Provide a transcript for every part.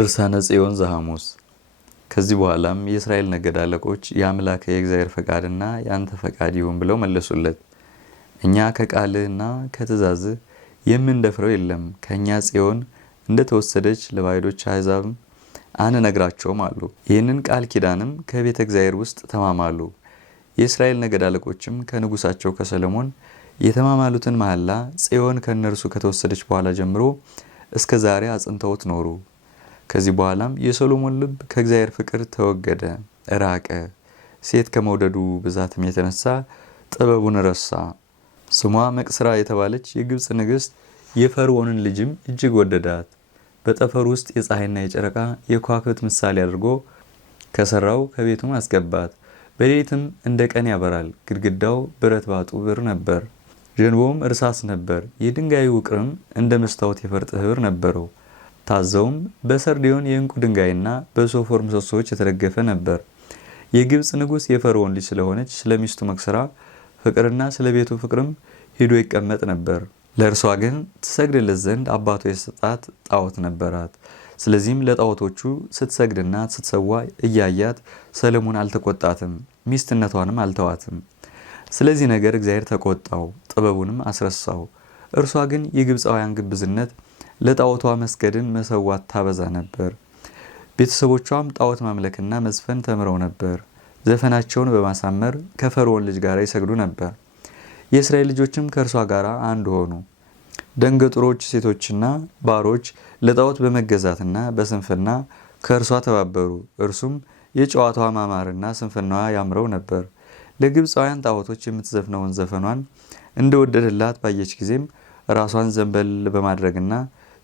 ድርሳነ ጽዮን ዘሐሙስ። ከዚህ በኋላም የእስራኤል ነገድ አለቆች የአምላክ የእግዚአብሔር ፈቃድና የአንተ ፈቃድ ይሁን ብለው መለሱለት። እኛ ከቃልህና ከትእዛዝህ የምንደፍረው የለም፣ ከእኛ ጽዮን እንደተወሰደች ለባዕዶች አሕዛብም አንነግራቸውም አሉ። ይህንን ቃል ኪዳንም ከቤተ እግዚአብሔር ውስጥ ተማማሉ። የእስራኤል ነገድ አለቆችም ከንጉሳቸው ከሰሎሞን የተማማሉትን መሐላ ጽዮን ከእነርሱ ከተወሰደች በኋላ ጀምሮ እስከ ዛሬ አጽንተውት ኖሩ። ከዚህ በኋላም የሰሎሞን ልብ ከእግዚአብሔር ፍቅር ተወገደ፣ ራቀ። ሴት ከመውደዱ ብዛትም የተነሳ ጥበቡን ረሳ። ስሟ መቅስራ የተባለች የግብፅ ንግሥት የፈርዖንን ልጅም እጅግ ወደዳት። በጠፈር ውስጥ የፀሐይና የጨረቃ የከዋክብት ምሳሌ አድርጎ ከሰራው ከቤቱም አስገባት። በሌሊትም እንደ ቀን ያበራል። ግድግዳው ብረት ባጡ ብር ነበር፣ ጀንቦም እርሳስ ነበር። የድንጋዩ ውቅርም እንደ መስታወት የፈርጥ ህብር ነበረው። ታዘውም በሰርዲዮን የእንቁ ድንጋይና በሶፎር ምሰሶዎች የተደገፈ ነበር። የግብፅ ንጉሥ የፈርዖን ልጅ ስለሆነች ስለሚስቱ መቅስራ ፍቅርና ስለ ቤቱ ፍቅርም ሂዶ ይቀመጥ ነበር። ለእርሷ ግን ትሰግድለት ዘንድ አባቱ የሰጣት ጣዖት ነበራት። ስለዚህም ለጣዖቶቹ ስትሰግድና ስትሰዋ እያያት ሰሎሞን አልተቆጣትም፣ ሚስትነቷንም አልተዋትም። ስለዚህ ነገር እግዚአብሔር ተቆጣው፣ ጥበቡንም አስረሳው። እርሷ ግን የግብፃውያን ግብዝነት ለጣዖቷ መስገድን መሰዋት ታበዛ ነበር። ቤተሰቦቿም ጣዖት ማምለክና መዝፈን ተምረው ነበር። ዘፈናቸውን በማሳመር ከፈርዖን ልጅ ጋር ይሰግዱ ነበር። የእስራኤል ልጆችም ከእርሷ ጋር አንድ ሆኑ። ደንገጡሮች ሴቶችና ባሮች ለጣዖት በመገዛትና በስንፍና ከእርሷ ተባበሩ። እርሱም የጨዋታዋ ማማርና ስንፍናዋ ያምረው ነበር። ለግብፃውያን ጣዖቶች የምትዘፍነውን ዘፈኗን እንደወደደላት ባየች ጊዜም ራሷን ዘንበል በማድረግና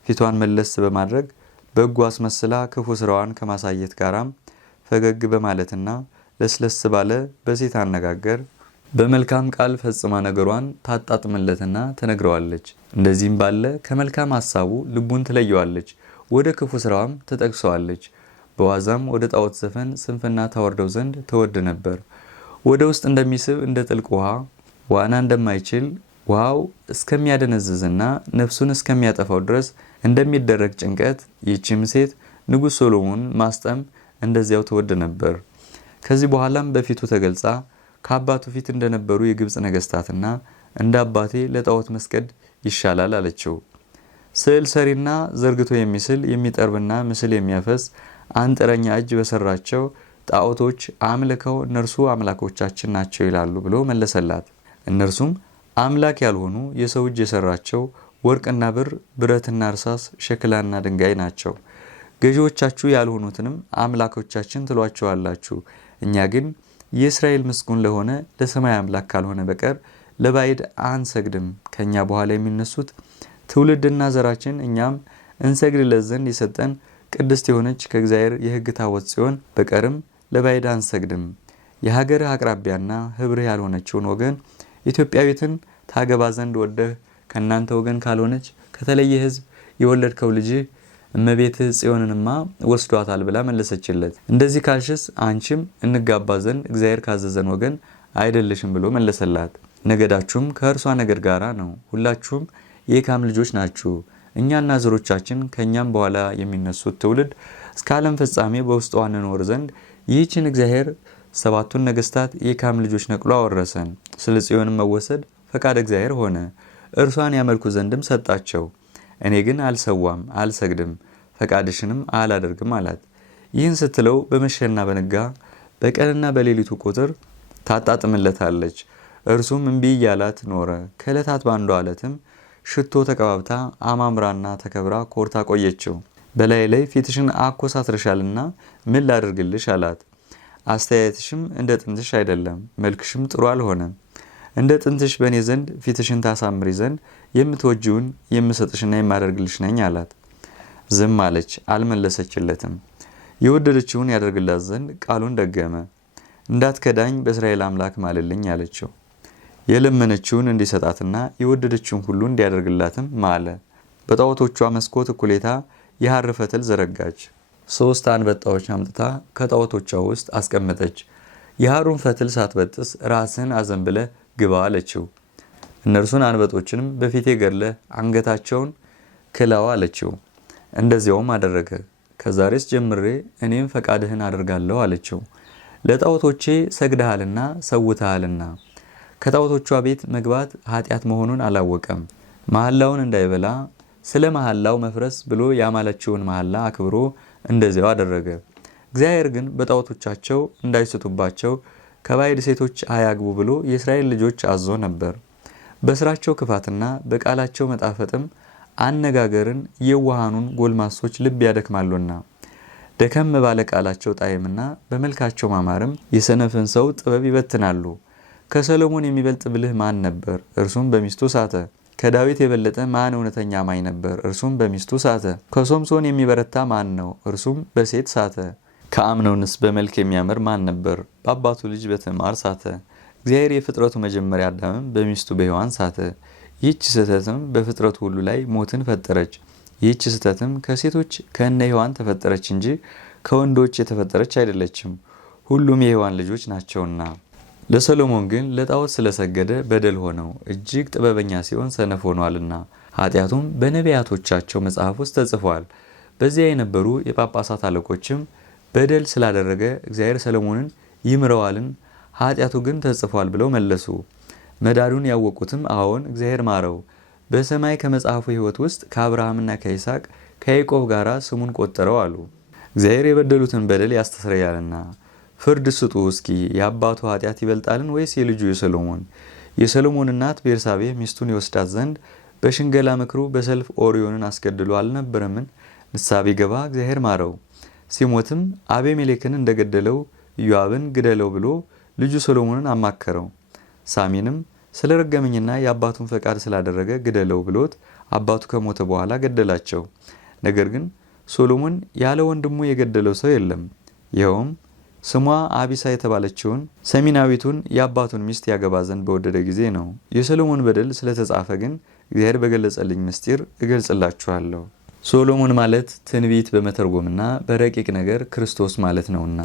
ፊቷን መለስ በማድረግ በጎ አስመስላ ክፉ ስራዋን ከማሳየት ጋራም ፈገግ በማለትና ለስለስ ባለ በሴት አነጋገር በመልካም ቃል ፈጽማ ነገሯን ታጣጥምለትና ትነግረዋለች። እንደዚህም ባለ ከመልካም ሐሳቡ ልቡን ትለየዋለች፣ ወደ ክፉ ስራዋም ትጠቅሰዋለች። በዋዛም ወደ ጣዖት ዘፈን ስንፍና ታወርደው ዘንድ ተወድ ነበር። ወደ ውስጥ እንደሚስብ እንደ ጥልቅ ውሃ ዋና እንደማይችል ውሃው እስከሚያደነዝዝና ነፍሱን እስከሚያጠፋው ድረስ እንደሚደረግ ጭንቀት ይህችም ሴት ንጉሥ ሶሎሞን ማስጠም እንደዚያው ትወድ ነበር። ከዚህ በኋላም በፊቱ ተገልጻ ከአባቱ ፊት እንደነበሩ የግብፅ ነገስታትና እንደ አባቴ ለጣዖት መስገድ ይሻላል አለችው። ስዕል ሰሪና ዘርግቶ የሚስል የሚጠርብና ምስል የሚያፈስ አንጥረኛ እጅ በሰራቸው ጣዖቶች አምልከው እነርሱ አምላኮቻችን ናቸው ይላሉ ብሎ መለሰላት። እነርሱም አምላክ ያልሆኑ የሰው እጅ የሰራቸው ወርቅና ብር፣ ብረትና እርሳስ፣ ሸክላና ድንጋይ ናቸው። ገዢዎቻችሁ ያልሆኑትንም አምላኮቻችን ትሏቸዋላችሁ። እኛ ግን የእስራኤል ምስጉን ለሆነ ለሰማይ አምላክ ካልሆነ በቀር ለባዕድ አንሰግድም። ከኛ በኋላ የሚነሱት ትውልድና ዘራችን እኛም እንሰግድለት ዘንድ የሰጠን ቅድስት የሆነች ከእግዚአብሔር የሕግ ታቦት ጽዮን በቀርም ለባዕድ አንሰግድም። የሀገርህ አቅራቢያና ህብርህ ያልሆነችውን ወገን ኢትዮጵያዊትን ታገባ ዘንድ ወደህ ከእናንተ ወገን ካልሆነች ከተለየ ሕዝብ የወለድከው ልጅህ እመቤትህ ጽዮንንማ ወስዷታል ብላ መለሰችለት። እንደዚህ ካልሽስ አንቺም እንጋባ ዘንድ እግዚአብሔር ካዘዘን ወገን አይደለሽም ብሎ መለሰላት። ነገዳችሁም ከእርሷ ነገድ ጋራ ነው። ሁላችሁም የካም ልጆች ናችሁ። እኛና ዘሮቻችን ከእኛም በኋላ የሚነሱት ትውልድ እስከ ዓለም ፍጻሜ በውስጧ እንኖር ዘንድ ይህችን እግዚአብሔር ሰባቱን ነገስታት የካም ልጆች ነቅሎ አወረሰን። ስለ ጽዮንም መወሰድ ፈቃድ እግዚአብሔር ሆነ። እርሷን ያመልኩ ዘንድም ሰጣቸው። እኔ ግን አልሰዋም፣ አልሰግድም፣ ፈቃድሽንም አላደርግም አላት። ይህን ስትለው በመሸና በነጋ በቀንና በሌሊቱ ቁጥር ታጣጥምለታለች። እርሱም እምቢ እያላት ኖረ። ከዕለታት በአንዷ ዕለትም ሽቶ ተቀባብታ አማምራና ተከብራ ኮርታ ቆየችው። በላይ ላይ ፊትሽን አኮሳትረሻልና ምን ላደርግልሽ አላት። አስተያየትሽም እንደ ጥንትሽ አይደለም፣ መልክሽም ጥሩ አልሆነም። እንደ ጥንትሽ በእኔ ዘንድ ፊትሽን ታሳምሪ ዘንድ የምትወጂውን የምሰጥሽና የማደርግልሽ ነኝ አላት። ዝም አለች፣ አልመለሰችለትም። የወደደችውን ያደርግላት ዘንድ ቃሉን ደገመ። እንዳትከዳኝ በእስራኤል አምላክ ማልልኝ አለችው። የለመነችውን እንዲሰጣትና የወደደችውን ሁሉ እንዲያደርግላትም ማለ። በጣዖቶቿ መስኮት እኩሌታ የሐር ፈትል ዘረጋች። 3 አንበጣዎች አምጥታ ከጣዖቶቿ ውስጥ አስቀመጠች። የሐሩን ፈትል ሳትበጥስ ራስን አዘንብለ ግባ አለችው። እነርሱን አንበጦችንም በፊቴ ገድለ አንገታቸውን ክላው አለችው። እንደዚያውም አደረገ። ከዛሬስ ጀምሬ እኔም ፈቃድህን አደርጋለሁ አለችው። ለጣዖቶቼ ሰግደሃልና ሰውተሃልና። ከጣዖቶቿ ቤት መግባት ኃጢአት መሆኑን አላወቀም። መሐላውን እንዳይበላ ስለ መሐላው መፍረስ ብሎ ያማለችውን መሐላ አክብሮ እንደዚያው አደረገ። እግዚአብሔር ግን በጣዖቶቻቸው እንዳይስቱባቸው ከባዕድ ሴቶች አያግቡ ብሎ የእስራኤል ልጆች አዞ ነበር። በስራቸው ክፋትና በቃላቸው መጣፈጥም አነጋገርን የዋሃኑን ጎልማሶች ልብ ያደክማሉና ደከም ባለ ቃላቸው ጣዕምና በመልካቸው ማማርም የሰነፍን ሰው ጥበብ ይበትናሉ። ከሰሎሞን የሚበልጥ ብልህ ማን ነበር? እርሱም በሚስቱ ሳተ። ከዳዊት የበለጠ ማን እውነተኛ አማኝ ነበር? እርሱም በሚስቱ ሳተ። ከሶምሶን የሚበረታ ማን ነው? እርሱም በሴት ሳተ። ከአምኖንስ በመልክ የሚያምር ማን ነበር? በአባቱ ልጅ በትዕማር ሳተ። እግዚአብሔር የፍጥረቱ መጀመሪያ አዳምም በሚስቱ በሔዋን ሳተ። ይህች ስህተትም በፍጥረቱ ሁሉ ላይ ሞትን ፈጠረች። ይህች ስህተትም ከሴቶች ከእነ ሔዋን ተፈጠረች እንጂ ከወንዶች የተፈጠረች አይደለችም፣ ሁሉም የሔዋን ልጆች ናቸውና። ለሰሎሞን ግን ለጣዖት ስለሰገደ በደል ሆነው እጅግ ጥበበኛ ሲሆን ሰነፍ ሆኗልና፣ ኃጢአቱም በነቢያቶቻቸው መጽሐፍ ውስጥ ተጽፏል። በዚያ የነበሩ የጳጳሳት አለቆችም በደል ስላደረገ እግዚአብሔር ሰሎሞንን ይምረዋልን፣ ኃጢአቱ ግን ተጽፏል ብለው መለሱ። መዳዱን ያወቁትም አዎን እግዚአብሔር ማረው፣ በሰማይ ከመጽሐፉ ሕይወት ውስጥ ከአብርሃምና ከይስሐቅ ከያዕቆብ ጋር ስሙን ቆጠረው አሉ። እግዚአብሔር የበደሉትን በደል ያስተሰርያልና። ፍርድ ስጡ እስኪ፣ የአባቱ ኃጢአት ይበልጣልን ወይስ የልጁ የሰሎሞን? የሰሎሞን እናት ቤርሳቤህ ሚስቱን ይወስዳት ዘንድ በሽንገላ ምክሩ በሰልፍ ኦርዮንን አስገድሎ አልነበረምን? ንስሐ ቢገባ እግዚአብሔር ማረው። ሲሞትም አቤሜሌክን እንደገደለው ኢዮአብን ግደለው ብሎ ልጁ ሰሎሞንን አማከረው። ሳሚንም ስለ ረገመኝና የአባቱን ፈቃድ ስላደረገ ግደለው ብሎት አባቱ ከሞተ በኋላ ገደላቸው። ነገር ግን ሶሎሞን ያለ ወንድሙ የገደለው ሰው የለም። ይኸውም ስሟ አቢሳ የተባለችውን ሰሚናዊቱን የአባቱን ሚስት ያገባ ዘንድ በወደደ ጊዜ ነው። የሰሎሞን በደል ስለተጻፈ ግን እግዚአብሔር በገለጸልኝ ምስጢር እገልጽላችኋለሁ። ሶሎሞን ማለት ትንቢት በመተርጎምና በረቂቅ ነገር ክርስቶስ ማለት ነውና።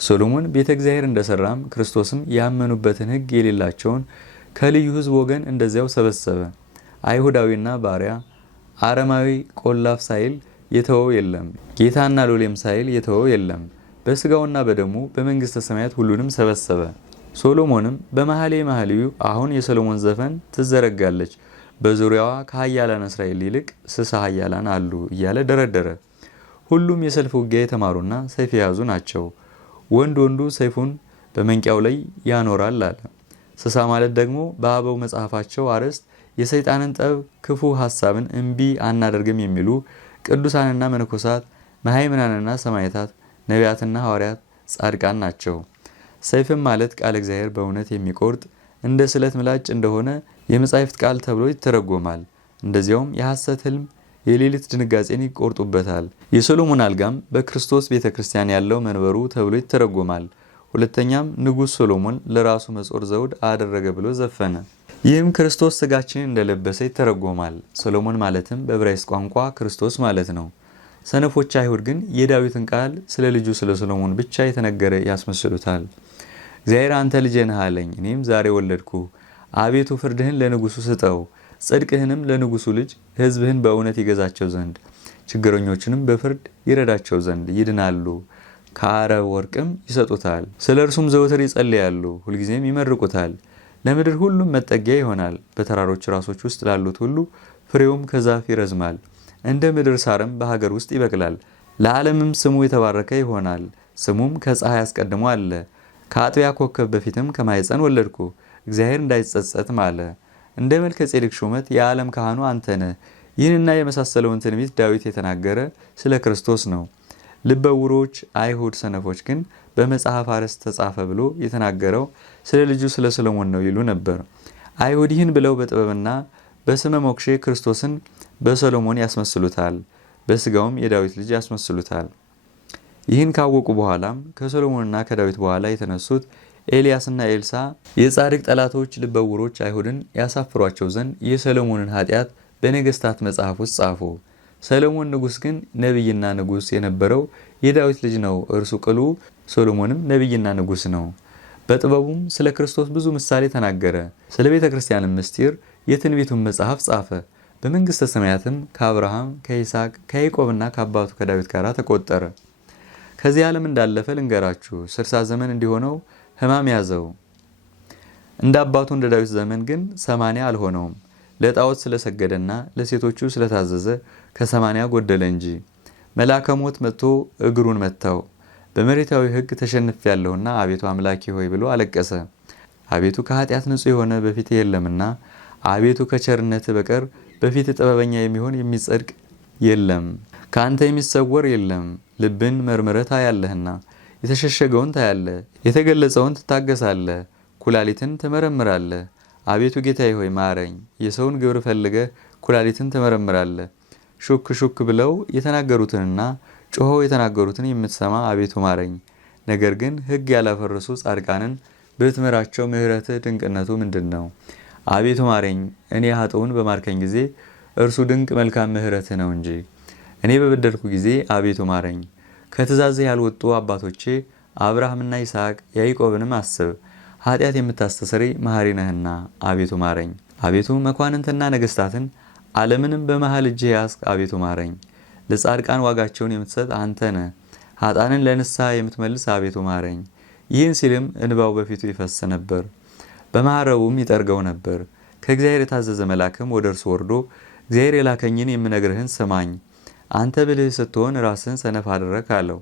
ሶሎሞን ቤተ እግዚአብሔር እንደሰራም ክርስቶስም ያመኑበትን ሕግ የሌላቸውን ከልዩ ሕዝብ ወገን እንደዚያው ሰበሰበ። አይሁዳዊና ባሪያ፣ አረማዊ ቆላፍ ሳይል የተወው የለም፣ ጌታና ሎሌም ሳይል የተወው የለም። በስጋውና በደሙ በመንግስተ ሰማያት ሁሉንም ሰበሰበ። ሶሎሞንም በመኃልየ መኃልዩ አሁን የሰሎሞን ዘፈን ትዘረጋለች፣ በዙሪያዋ ከኃያላን እስራኤል ይልቅ ስሳ ኃያላን አሉ እያለ ደረደረ። ሁሉም የሰልፍ ውጊያ የተማሩና ሰይፍ የያዙ ናቸው። ወንድ ወንዱ ሰይፉን በመንቂያው ላይ ያኖራል አለ። ስሳ ማለት ደግሞ በአበው መጽሐፋቸው አርዕስት የሰይጣንን ጠብ ክፉ ሐሳብን እምቢ አናደርግም የሚሉ ቅዱሳንና መነኮሳት፣ መሃይምናንና ሰማዕታት፣ ነቢያትና ሐዋርያት፣ ጻድቃን ናቸው። ሰይፍም ማለት ቃል እግዚአብሔር በእውነት የሚቆርጥ እንደ ስለት ምላጭ እንደሆነ የመጻሕፍት ቃል ተብሎ ይተረጎማል። እንደዚያውም የሐሰት ህልም፣ የሌሊት ድንጋጼን ይቆርጡበታል። የሰሎሞን አልጋም በክርስቶስ ቤተ ክርስቲያን ያለው መንበሩ ተብሎ ይተረጎማል። ሁለተኛም ንጉሥ ሶሎሞን ለራሱ መጾር ዘውድ አደረገ ብሎ ዘፈነ። ይህም ክርስቶስ ስጋችንን እንደለበሰ ይተረጎማል። ሰሎሞን ማለትም በዕብራይስጥ ቋንቋ ክርስቶስ ማለት ነው። ሰነፎች አይሁድ ግን የዳዊትን ቃል ስለ ልጁ ስለ ሰሎሞን ብቻ የተነገረ ያስመስሉታል። እግዚአብሔር አንተ ልጄ ነህ አለኝ፣ እኔም ዛሬ ወለድኩ። አቤቱ ፍርድህን ለንጉሱ ስጠው፣ ጽድቅህንም ለንጉሱ ልጅ፣ ሕዝብህን በእውነት ይገዛቸው ዘንድ፣ ችግረኞችንም በፍርድ ይረዳቸው ዘንድ ይድናሉ። ከአረብ ወርቅም ይሰጡታል። ስለ እርሱም ዘወትር ይጸልያሉ፣ ሁልጊዜም ይመርቁታል። ለምድር ሁሉም መጠጊያ ይሆናል። በተራሮች ራሶች ውስጥ ላሉት ሁሉ ፍሬውም ከዛፍ ይረዝማል። እንደ ምድር ሳርም በሀገር ውስጥ ይበቅላል። ለዓለምም ስሙ የተባረከ ይሆናል። ስሙም ከፀሐይ አስቀድሞ አለ። ከአጥቢያ ኮከብ በፊትም ከማኅፀን ወለድኩ። እግዚአብሔር እንዳይጸጸት ማለ። እንደ መልከ ጼዴቅ ሹመት የዓለም ካህኑ አንተ ነህ። ይህንና የመሳሰለውን ትንቢት ዳዊት የተናገረ ስለ ክርስቶስ ነው። ልበ ዕውሮች አይሁድ ሰነፎች ግን በመጽሐፍ አርዕስት ተጻፈ ብሎ የተናገረው ስለ ልጁ ስለ ሰሎሞን ነው ይሉ ነበር። አይሁድ ይህን ብለው በጥበብና በስመ ሞክሼ ክርስቶስን በሰሎሞን ያስመስሉታል፣ በስጋውም የዳዊት ልጅ ያስመስሉታል። ይህን ካወቁ በኋላም ከሰሎሞንና ከዳዊት በኋላ የተነሱት ኤልያስና ኤልሳ የጻድቅ ጠላቶች ልበ ዕውሮች አይሁድን ያሳፍሯቸው ዘንድ የሰሎሞንን ኃጢአት በነገስታት መጽሐፍ ውስጥ ጻፉ። ሰሎሞን ንጉሥ ግን ነቢይና ንጉሥ የነበረው የዳዊት ልጅ ነው። እርሱ ቅሉ ሰሎሞንም ነቢይና ንጉሥ ነው። በጥበቡም ስለ ክርስቶስ ብዙ ምሳሌ ተናገረ። ስለ ቤተ ክርስቲያንም ምስጢር የትንቢቱን መጽሐፍ ጻፈ። በመንግሥተ ሰማያትም ከአብርሃም ከይስሐቅ ከያዕቆብና ከአባቱ ከዳዊት ጋር ተቆጠረ። ከዚህ ዓለም እንዳለፈ ልንገራችሁ። 60 ዘመን እንዲሆነው ሕማም ያዘው። እንደ አባቱ እንደ ዳዊት ዘመን ግን 80 አልሆነውም። ለጣዖት ስለሰገደና ለሴቶቹ ስለታዘዘ ከ80 ጎደለ እንጂ። መልአከ ሞት መጥቶ እግሩን መታው። በመሬታዊ ሕግ ተሸንፌያለሁና አቤቱ አምላኬ ሆይ ብሎ አለቀሰ። አቤቱ ከኃጢአት ንጹሕ የሆነ በፊት የለምና፣ አቤቱ ከቸርነት በቀር በፊት ጥበበኛ የሚሆን የሚጸድቅ የለም። ከአንተ የሚሰወር የለም። ልብን መርምረህ ታያለህና የተሸሸገውን ታያለህ፣ የተገለጸውን ትታገሳለህ፣ ኩላሊትን ትመረምራለህ። አቤቱ ጌታዬ ሆይ ማረኝ። የሰውን ግብር ፈልገህ ኩላሊትን ትመረምራለህ። ሹክ ሹክ ብለው የተናገሩትንና ጮኸው የተናገሩትን የምትሰማ አቤቱ ማረኝ። ነገር ግን ሕግ ያላፈረሱ ጻድቃንን ብትምራቸው ምሕረትህ ድንቅነቱ ምንድን ነው? አቤቱ ማረኝ። እኔ ኃጥኡን በማርከኝ ጊዜ እርሱ ድንቅ መልካም ምሕረትህ ነው እንጂ። እኔ በበደልኩ ጊዜ አቤቱ ማረኝ። ከትእዛዝህ ያልወጡ አባቶቼ አብርሃምና ይስሐቅ ያዕቆብንም አስብ። ኃጢአት የምታስተሰሪ መሐሪ ነህና አቤቱ ማረኝ። አቤቱ መኳንንትና ነገሥታትን ዓለምንም በመሃል እጅህ ያዝክ። አቤቱ ማረኝ። ለጻድቃን ዋጋቸውን የምትሰጥ አንተ ነህ። ኃጥአንን ለንስሐ የምትመልስ አቤቱ ማረኝ። ይህን ሲልም እንባው በፊቱ ይፈስ ነበር፣ በማዕረቡም ይጠርገው ነበር። ከእግዚአብሔር የታዘዘ መልአክም ወደ እርሱ ወርዶ እግዚአብሔር የላከኝን የምነግርህን ስማኝ። አንተ ብልህ ስትሆን ራስህን ሰነፍ አደረግህ አለው።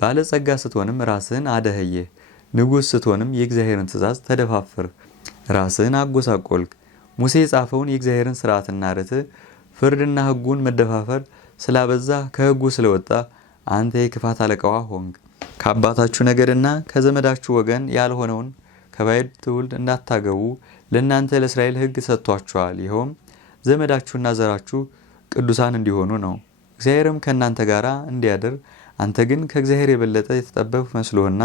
ባለጸጋ ስትሆንም ራስህን አደኸየህ። ንጉሥ ስትሆንም የእግዚአብሔርን ትእዛዝ ተደፋፈርህ፣ ራስህን አጎሳቆልክ። ሙሴ የጻፈውን የእግዚአብሔርን ሥርዓትና ርትዕ ፍርድና ሕጉን መደፋፈር ስላበዛ ከሕጉ ስለወጣ አንተ የክፋት አለቃዋ ሆንክ። ከአባታችሁ ነገድና ከዘመዳችሁ ወገን ያልሆነውን ከባዕድ ትውልድ እንዳታገቡ ለእናንተ ለእስራኤል ሕግ ሰጥቷችኋል። ይኸውም ዘመዳችሁና ዘራችሁ ቅዱሳን እንዲሆኑ ነው። እግዚአብሔርም ከእናንተ ጋር እንዲያድር አንተ ግን ከእግዚአብሔር የበለጠ የተጠበብህ መስሎህና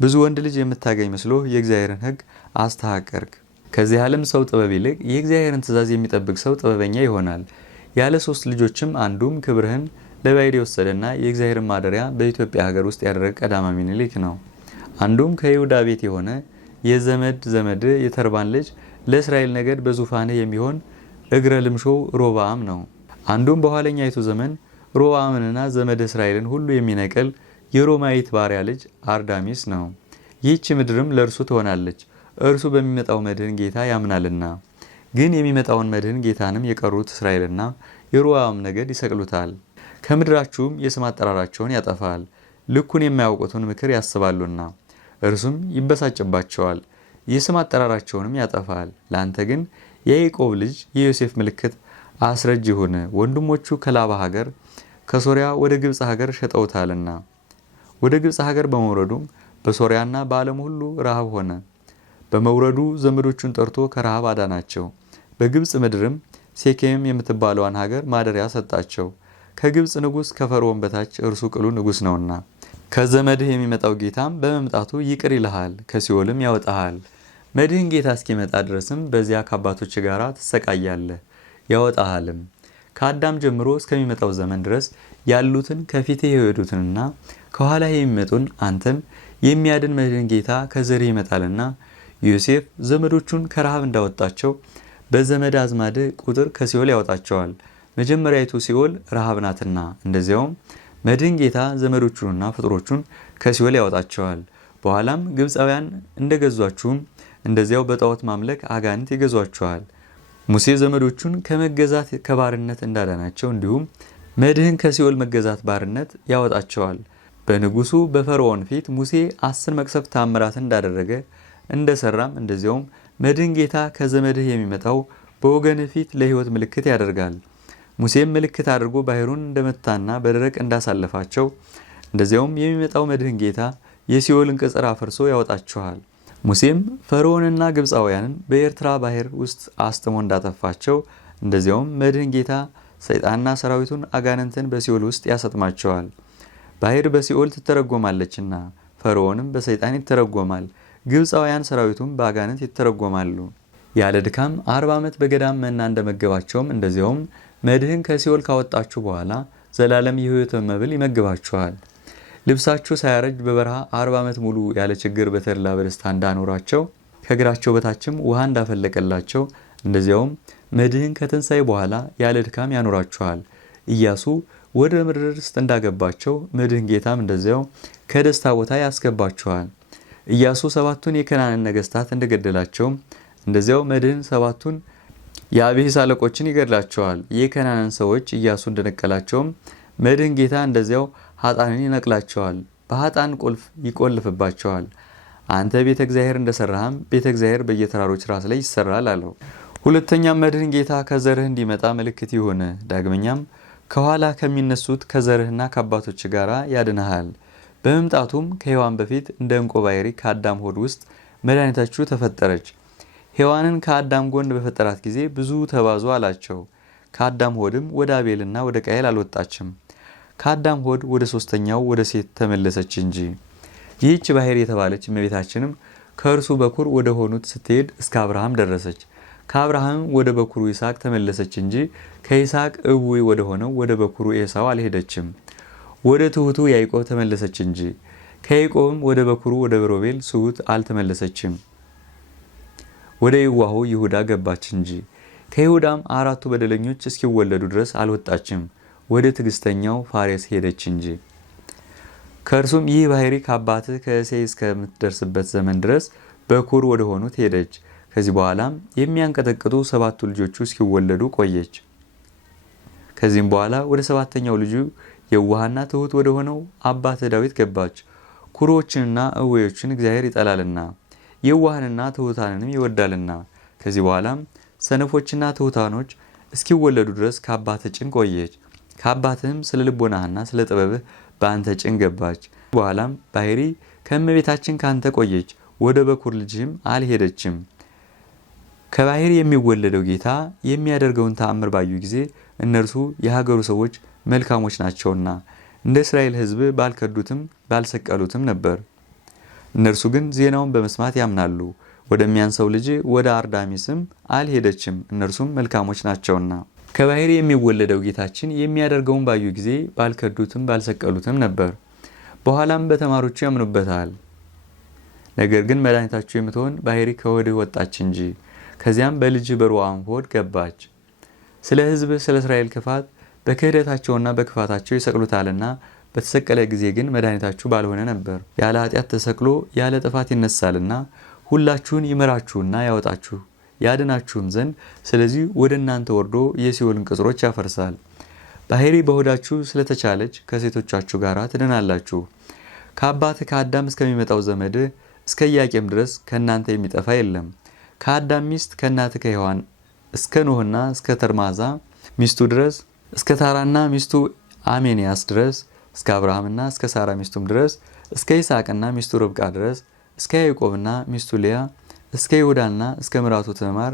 ብዙ ወንድ ልጅ የምታገኝ መስሎህ የእግዚአብሔርን ሕግ አስተሐቀርክ። ከዚህ ዓለም ሰው ጥበብ ይልቅ የእግዚአብሔርን ትእዛዝ የሚጠብቅ ሰው ጥበበኛ ይሆናል። ያለ 3 ልጆችም አንዱም ክብርህን ለባዕድ የወሰደና የእግዚአብሔርን ማደሪያ በኢትዮጵያ ሀገር ውስጥ ያደረገ ቀዳማዊ ምኒልክ ነው። አንዱም ከይሁዳ ቤት የሆነ የዘመድ የተርባን ልጅ ለእስራኤል ነገድ በዙፋንህ የሚሆን እግረ ልምሾው ሮብዓም ነው። አንዱም በኋለኛይቱ ዘመን ሮብዓምንና ዘመድ እስራኤልን ሁሉ የሚነቅል የሮማይት ባሪያ ልጅ አርዳሚስ ነው። ይህች ምድርም ለእርሱ ትሆናለች፣ እርሱ በሚመጣው መድህን ጌታ ያምናልና። ግን የሚመጣውን መድህን ጌታንም የቀሩት እስራኤልና የሮብዓም ነገድ ይሰቅሉታል። ከምድራችሁም የስም አጠራራቸውን ያጠፋል። ልኩን የማያውቁትን ምክር ያስባሉና እርሱም ይበሳጭባቸዋል፣ የስም አጠራራቸውንም ያጠፋል። ለአንተ ግን የያዕቆብ ልጅ የዮሴፍ ምልክት አስረጅ ይሁን። ወንድሞቹ ከላባ ሀገር ከሶሪያ ወደ ግብፅ ሀገር ሸጠውታልና። ወደ ግብፅ ሀገር በመውረዱም በሶሪያና በዓለም ሁሉ ረሃብ ሆነ። በመውረዱ ዘመዶቹን ጠርቶ ከረሃብ አዳናቸው። በግብፅ ምድርም ሴኬም የምትባለዋን ሀገር ማደሪያ ሰጣቸው። ከግብፅ ንጉሥ ከፈርዖን በታች እርሱ ቅሉ ንጉሥ ነውና። ከዘመድህ የሚመጣው ጌታም በመምጣቱ ይቅር ይልሃል፣ ከሲኦልም ያወጣሃል። መድህን ጌታ እስኪመጣ ድረስም በዚያ ከአባቶች ጋር ትሰቃያለህ፣ ያወጣሃልም። ከአዳም ጀምሮ እስከሚመጣው ዘመን ድረስ ያሉትን ከፊትህ የሄዱትንና ከኋላ የሚመጡን አንተን የሚያድን መድህን ጌታ ከዘርህ ይመጣልና። ዮሴፍ ዘመዶቹን ከረሃብ እንዳወጣቸው በዘመድ አዝማድ ቁጥር ከሲኦል ያወጣቸዋል። መጀመሪያይቱ ሲኦል ረሃብ ናትና፣ እንደዚያውም መድህን ጌታ ዘመዶቹንና ፍጥሮቹን ከሲኦል ያወጣቸዋል። በኋላም ግብፃውያን እንደገዟችሁም እንደዚያው በጣዖት ማምለክ አጋንንት ይገዟችኋል። ሙሴ ዘመዶቹን ከመገዛት ከባርነት እንዳዳናቸው እንዲሁም መድህን ከሲኦል መገዛት ባርነት ያወጣቸዋል። በንጉሱ በፈርዖን ፊት ሙሴ 10 መቅሰፍት ተአምራትን እንዳደረገ እንደሰራም እንደዚያውም መድህን ጌታ ከዘመድህ የሚመጣው በወገንህ ፊት ለሕይወት ምልክት ያደርጋል። ሙሴም ምልክት አድርጎ ባሕሩን እንደመታና በደረቅ እንዳሳለፋቸው እንደዚያውም የሚመጣው መድህን ጌታ የሲኦልን ቅጽር አፍርሶ ያወጣችኋል። ሙሴም ፈርዖንና ግብፃውያንን በኤርትራ ባሕር ውስጥ አስጥሞ እንዳጠፋቸው እንደዚያውም መድህን ጌታ ሰይጣንና ሰራዊቱን አጋንንትን በሲኦል ውስጥ ያሰጥማቸዋል። ባሕር በሲኦል ትተረጎማለችና ፈርዖንም በሰይጣን ይተረጎማል፣ ግብፃውያን ሰራዊቱም በአጋንንት ይተረጎማሉ። ያለ ድካም 40 ዓመት በገዳም መና እንደመገባቸውም እንደዚያውም መድህን ከሲኦል ካወጣችሁ በኋላ ዘላለም የሕይወት መብል ይመግባችኋል። ልብሳችሁ ሳያረጅ በበረሃ 40 ዓመት ሙሉ ያለ ችግር በተድላ በደስታ እንዳኖራቸው ከእግራቸው በታችም ውሃ እንዳፈለቀላቸው እንደዚያውም መድህን ከትንሣኤ በኋላ ያለ ድካም ያኖራችኋል። ኢያሱ ወደ ምድረ ርስት እንዳገባቸው መድህን ጌታም እንደዚያው ከደስታ ቦታ ያስገባችኋል። ኢያሱ 7ቱን የከናንን ነገሥታት እንደገደላቸው እንደዚያው መድህን 7ቱን የአቤስ አለቆችን ይገድላቸዋል። የከናንን ሰዎች ኢያሱ እንደነቀላቸውም መድህን ጌታ እንደዚያው ኃጣንን ይነቅላቸዋል፣ በኃጣን ቁልፍ ይቆልፍባቸዋል። አንተ ቤተ እግዚአብሔር እንደሰራህም ቤተ እግዚአብሔር በየተራሮች ራስ ላይ ይሰራል አለው። ሁለተኛም መድህን ጌታ ከዘርህ እንዲመጣ ምልክት ይሁን፣ ዳግመኛም ከኋላ ከሚነሱት ከዘርህና ከአባቶች ጋር ያድንሃል። በመምጣቱም ከሔዋን በፊት እንደ ዕንቆ ባሕሪ ከአዳም ሆድ ውስጥ መድኃኒታችሁ ተፈጠረች። ሔዋንን ከአዳም ጎን በፈጠራት ጊዜ ብዙ ተባዙ አላቸው። ከአዳም ሆድም ወደ አቤልና ወደ ቃየል አልወጣችም። ከአዳም ሆድ ወደ ሶስተኛው ወደ ሴት ተመለሰች እንጂ። ይህች ባሕሪ የተባለች እመቤታችንም ከእርሱ በኩር ወደ ሆኑት ስትሄድ እስከ አብርሃም ደረሰች። ከአብርሃም ወደ በኩሩ ይስሐቅ ተመለሰች እንጂ ከይስሐቅ እውይ ወደ ሆነው ወደ በኩሩ ኤሳው አልሄደችም። ወደ ትሑቱ ያዕቆብ ተመለሰች እንጂ ከያዕቆብም ወደ በኩሩ ወደ ሮቤል ስሑት አልተመለሰችም። ወደ የዋሁ ይሁዳ ገባች እንጂ ከይሁዳም 4ቱ በደለኞች እስኪወለዱ ድረስ አልወጣችም። ወደ ትዕግስተኛው ፋሬስ ሄደች እንጂ። ከእርሱም ይህ ባሕሪ ከአባትህ ከእሴይ እስከምትደርስበት ዘመን ድረስ በኩር ወደ ሆኑት ሄደች። ከዚህ በኋላም የሚያንቀጠቅጡ 7ቱ ልጆቹ እስኪወለዱ ቆየች። ከዚህም በኋላ ወደ 7ኛው ልጁ የዋህና ትሑት ወደ ሆነው አባትህ ዳዊት ገባች። ኩሮዎችንና እዌዮችን እግዚአብሔር ይጠላልና የዋህንና ትሑታንንም ይወዳልና። ከዚህ በኋላም ሰነፎችና ትሑታኖች እስኪወለዱ ድረስ ከአባትህ ጭን ቆየች። ከአባትህም ስለ ልቦናህና ስለ ጥበብህ በአንተ ጭን ገባች። በኋላም ባሕሪ ከእመቤታችን ካንተ ቆየች፣ ወደ በኩር ልጅህም አልሄደችም። ከባሕሪ የሚወለደው ጌታ የሚያደርገውን ተአምር ባዩ ጊዜ እነርሱ የሀገሩ ሰዎች መልካሞች ናቸውና እንደ እስራኤል ሕዝብ ባልከዱትም ባልሰቀሉትም ነበር። እነርሱ ግን ዜናውን በመስማት ያምናሉ። ወደሚያንሰው ልጅ ወደ አርዳሚስም አልሄደችም፣ እነርሱም መልካሞች ናቸውና። ከባሕሪ የሚወለደው ጌታችን የሚያደርገውን ባዩ ጊዜ ባልከዱትም ባልሰቀሉትም ነበር። በኋላም በተማሮቹ ያምኑበታል። ነገር ግን መድኃኒታችሁ የምትሆን ባሕሪ ከወድህ ወጣች እንጂ ከዚያም በልጅ በሮዓም ሆድ ገባች። ስለ ሕዝብ ስለ እስራኤል ክፋት በክህደታቸውና በክፋታቸው ይሰቅሉታልና፣ በተሰቀለ ጊዜ ግን መድኃኒታችሁ ባልሆነ ነበር። ያለ ኃጢአት ተሰቅሎ ያለ ጥፋት ይነሳልና ሁላችሁን ይመራችሁና ያወጣችሁ ያድናችሁም ዘንድ ስለዚህ ወደ እናንተ ወርዶ የሲኦልን ቅጽሮች ያፈርሳል። ባሕሪ በሆዳችሁ ስለተቻለች ከሴቶቻችሁ ጋር ትድናላችሁ። ከአባትህ ከአዳም እስከሚመጣው ዘመድ እስከ ኢያቄም ድረስ ከእናንተ የሚጠፋ የለም። ከአዳም ሚስት ከእናትህ ከሔዋን እስከ ኖህና እስከ ተርማዛ ሚስቱ ድረስ እስከ ታራና ሚስቱ አሜንያስ ድረስ እስከ አብርሃምና እስከ ሳራ ሚስቱም ድረስ እስከ ይስሐቅና ሚስቱ ርብቃ ድረስ እስከ ያዕቆብና ሚስቱ ሊያ እስከ ይሁዳና እስከ ምራቱ ትዕማር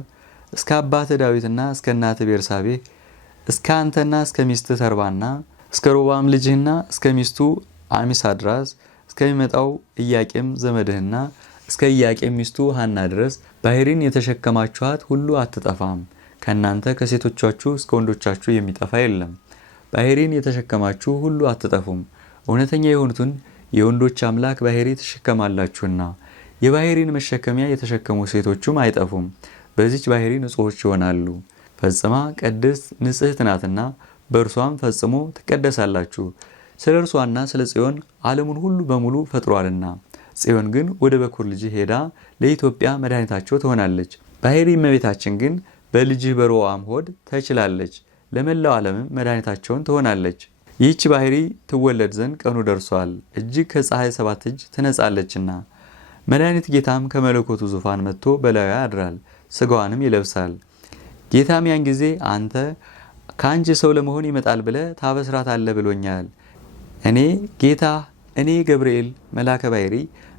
እስከ አባትህ ዳዊትና እስከ እናትህ ቤርሳቤህ እስከ አንተና እስከ ሚስትህ ተርባና እስከ ሮባም ልጅህና እስከ ሚስቱ አሚሳድራስ እስከሚመጣው ኢያቄም ዘመድህና እስከ ኢያቄም ሚስቱ ሐና ድረስ ባሕሪን የተሸከማችኋት ሁሉ አትጠፋም። ከእናንተ ከሴቶቻችሁ እስከ ወንዶቻችሁ የሚጠፋ የለም። ባሕሪን የተሸከማችሁ ሁሉ አትጠፉም። እውነተኛ የሆኑትን የወንዶች አምላክ ባሕሪ ትሸከማላችሁና የባሕሪን መሸከሚያ የተሸከሙ ሴቶቹም አይጠፉም። በዚች ባሕሪ ንጹሖች ይሆናሉ። ፈጽማ ቅድስት ንጽሕት ናትና በእርሷም ፈጽሞ ትቀደሳላችሁ። ስለ እርሷና ስለ ጽዮን ዓለሙን ሁሉ በሙሉ ፈጥሯልና። ጽዮን ግን ወደ በኩር ልጅ ሄዳ ለኢትዮጵያ መድኃኒታቸው ትሆናለች። ባሕሪ እመቤታችን ግን በልጅህ በሮዓም ሆድ ተችላለች፣ ለመላው ዓለምም መድኃኒታቸውን ትሆናለች። ይህች ባሕሪ ትወለድ ዘንድ ቀኑ ደርሷል፣ እጅግ ከፀሐይ 7 እጅ ትነጻለችና። መድኃኒት ጌታም ከመለኮቱ ዙፋን መጥቶ በላዩ ያድራል፣ ሥጋዋንም ይለብሳል። ጌታም ያን ጊዜ አንተ ከአንቺ ሰው ለመሆን ይመጣል ብለህ ታበስራታለህ ብሎኛል። እኔ ጌታ እኔ ገብርኤል መልአከ ባሕሪ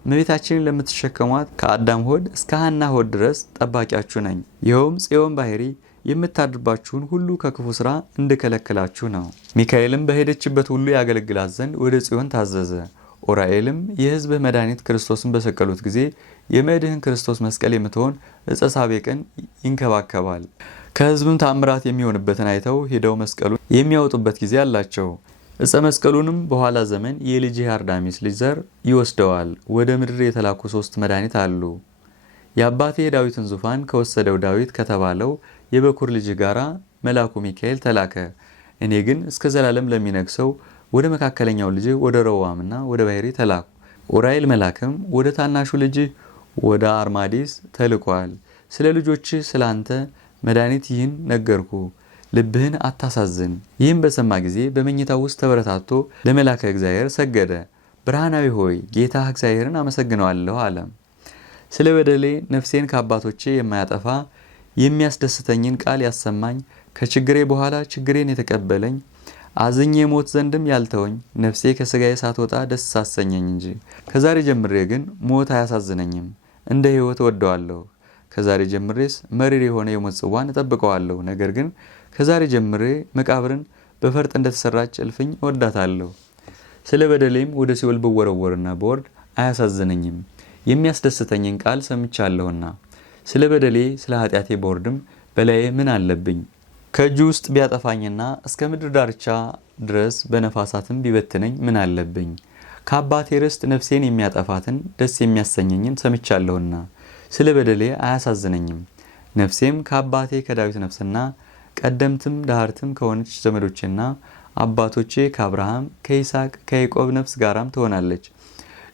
እመቤታችንን ለምትሸከሟት ከአዳም ሆድ እስከ ሐና ሆድ ድረስ ጠባቂያችሁ ነኝ። ይኸውም ጽዮን ባሕሪ የምታድርባችሁን ሁሉ ከክፉ ሥራ እንድከለክላችሁ ነው። ሚካኤልም በሄደችበት ሁሉ ያገለግላት ዘንድ ወደ ጽዮን ታዘዘ። ኡራኤልም የሕዝብህ መድኃኒት ክርስቶስን በሰቀሉት ጊዜ የመድህን ክርስቶስ መስቀል የምትሆን ዕፀ ሳቤቅን ይንከባከባል። ከሕዝብም ታምራት የሚሆንበትን አይተው ሄደው መስቀሉን የሚያወጡበት ጊዜ አላቸው። ዕፀ መስቀሉንም በኋላ ዘመን የልጅህ አርዳሚስ ልጅ ዘር ይወስደዋል። ወደ ምድር የተላኩ 3 መድኃኒት አሉ። የአባቴ የዳዊትን ዙፋን ከወሰደው ዳዊት ከተባለው የበኩር ልጅ ጋራ መልአኩ ሚካኤል ተላከ። እኔ ግን እስከ ዘላለም ለሚነግሰው ወደ መካከለኛው ልጅ ወደ ረዋምና ወደ ባሕሪ ተላኩ። ኡራኤል መልአክም ወደ ታናሹ ልጅ ወደ አርማዴስ ተልኳል። ስለ ልጆች ስለ አንተ መድኃኒት ይህን ነገርኩ፣ ልብህን አታሳዝን። ይህም በሰማ ጊዜ በመኝታው ውስጥ ተበረታቶ ለመልአከ እግዚአብሔር ሰገደ። ብርሃናዊ ሆይ ጌታ እግዚአብሔርን አመሰግነዋለሁ አለ። ስለ በደሌ ነፍሴን ከአባቶቼ የማያጠፋ የሚያስደስተኝን ቃል ያሰማኝ፣ ከችግሬ በኋላ ችግሬን የተቀበለኝ፣ አዝኜ ሞት ዘንድም ያልተወኝ፣ ነፍሴ ከስጋዬ ሳትወጣ ደስ አሰኘኝ እንጂ። ከዛሬ ጀምሬ ግን ሞት አያሳዝነኝም፣ እንደ ሕይወት እወደዋለሁ። ከዛሬ ጀምሬስ መሪር የሆነ የሞት ጽዋን እጠብቀዋለሁ። ነገር ግን ከዛሬ ጀምሬ መቃብርን በፈርጥ እንደተሰራች እልፍኝ እወዳታለሁ። ስለ በደሌም ወደ ሲኦል ብወረወርና በወርድ አያሳዝነኝም፣ የሚያስደስተኝን ቃል ሰምቻለሁና። ስለ በደሌ ስለ ኃጢአቴ በወርድም በላዬ ምን አለብኝ? ከእጁ ውስጥ ቢያጠፋኝና እስከ ምድር ዳርቻ ድረስ በነፋሳትም ቢበትነኝ ምን አለብኝ? ከአባቴ ርስት ነፍሴን የሚያጠፋትን ደስ የሚያሰኘኝን ሰምቻለሁና ስለ በደሌ አያሳዝነኝም። ነፍሴም ከአባቴ ከዳዊት ነፍስና ቀደምትም ዳህርትም ከሆነች ዘመዶቼና አባቶቼ ከአብርሃም ከይስሐቅ ከያዕቆብ ነፍስ ጋራም ትሆናለች።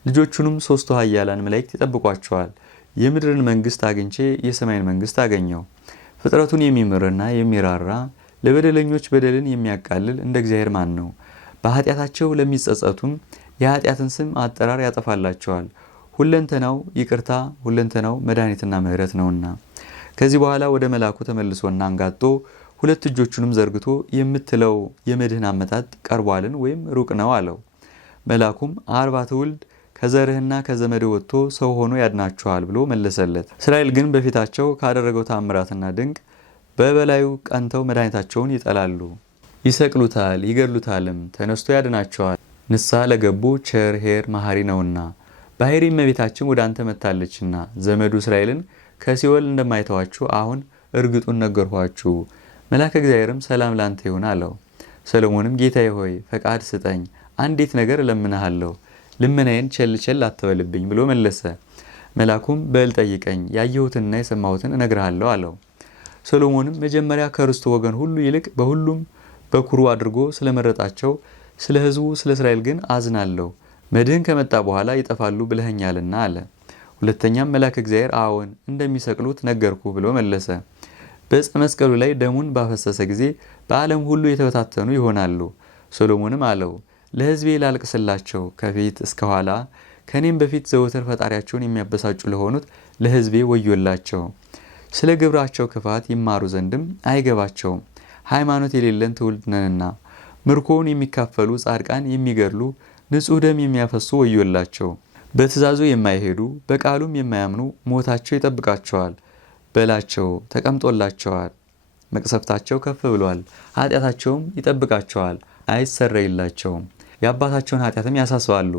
ልጆቹንም ሦስቱ ኃያላን መላእክት ይጠብቋቸዋል። የምድርን መንግስት አግኝቼ የሰማይን መንግስት አገኘው። ፍጥረቱን የሚምርና የሚራራ ለበደለኞች በደልን የሚያቃልል እንደ እግዚአብሔር ማን ነው? በኃጢአታቸው ለሚጸጸቱም የኃጢአትን ስም አጠራር ያጠፋላቸዋል። ሁለንተናው ይቅርታ፣ ሁለንተናው መድኃኒትና ምሕረት ነውና። ከዚህ በኋላ ወደ መልአኩ ተመልሶና አንጋጦ ሁለት እጆቹንም ዘርግቶ የምትለው የመድህን አመጣጥ ቀርቧልን ወይም ሩቅ ነው አለው። መልአኩም 40 ትውልድ ከዘርህና ከዘመድህ ወጥቶ ሰው ሆኖ ያድናቸዋል ብሎ መለሰለት። እስራኤል ግን በፊታቸው ካደረገው ታምራትና ድንቅ በበላዩ ቀንተው መድኃኒታቸውን ይጠላሉ፣ ይሰቅሉታል፣ ይገድሉታልም። ተነስቶ ያድናቸዋል። ንስሐ ለገቡ ቸር ኄር መሐሪ ነውና። ባሕሪ እመቤታችን ወደ አንተ መጥታለችና ዘመዱ እስራኤልን ከሲኦል እንደማይተዋችሁ አሁን እርግጡን ነገርኋችሁ። መልአከ እግዚአብሔርም ሰላም ላንተ ይሁን አለው። ሰሎሞንም ጌታዬ ሆይ ፈቃድ ስጠኝ፣ አንዲት ነገር እለምንሃለሁ፣ ልመናዬን ቸል ቸል አትበልብኝ ብሎ መለሰ። መልአኩም በል ጠይቀኝ፣ ያየሁትንና የሰማሁትን እነግርሃለሁ አለው። ሰሎሞንም መጀመሪያ ከርስቱ ወገን ሁሉ ይልቅ በሁሉም በኩሩ አድርጎ ስለመረጣቸው ስለ ሕዝቡ ስለ እስራኤል ግን አዝናለሁ፣ መድህን ከመጣ በኋላ ይጠፋሉ ብለኸኛልና አለ። ሁለተኛም መልአከ እግዚአብሔር አዎን እንደሚሰቅሉት ነገርኩ ብሎ መለሰ። በዕፀ መስቀሉ ላይ ደሙን ባፈሰሰ ጊዜ በዓለም ሁሉ የተበታተኑ ይሆናሉ። ሰሎሞንም አለው ለሕዝቤ ላልቅስላቸው ከፊት እስከ ኋላ ከኔም በፊት ዘወትር ፈጣሪያቸውን የሚያበሳጩ ለሆኑት ለሕዝቤ ወዮላቸው። ስለ ግብራቸው ክፋት ይማሩ ዘንድም አይገባቸውም። ሃይማኖት የሌለን ትውልድ ነንና ምርኮውን የሚካፈሉ ጻድቃን የሚገድሉ ንጹሕ ደም የሚያፈሱ ወዮላቸው። በትእዛዙ የማይሄዱ በቃሉም የማያምኑ ሞታቸው ይጠብቃቸዋል በላቸው ተቀምጦላቸዋል። መቅሰፍታቸው ከፍ ብሏል፣ ኃጢአታቸውም ይጠብቃቸዋል አይሰረይላቸውም። የአባታቸውን ኃጢአትም ያሳስባሉ፣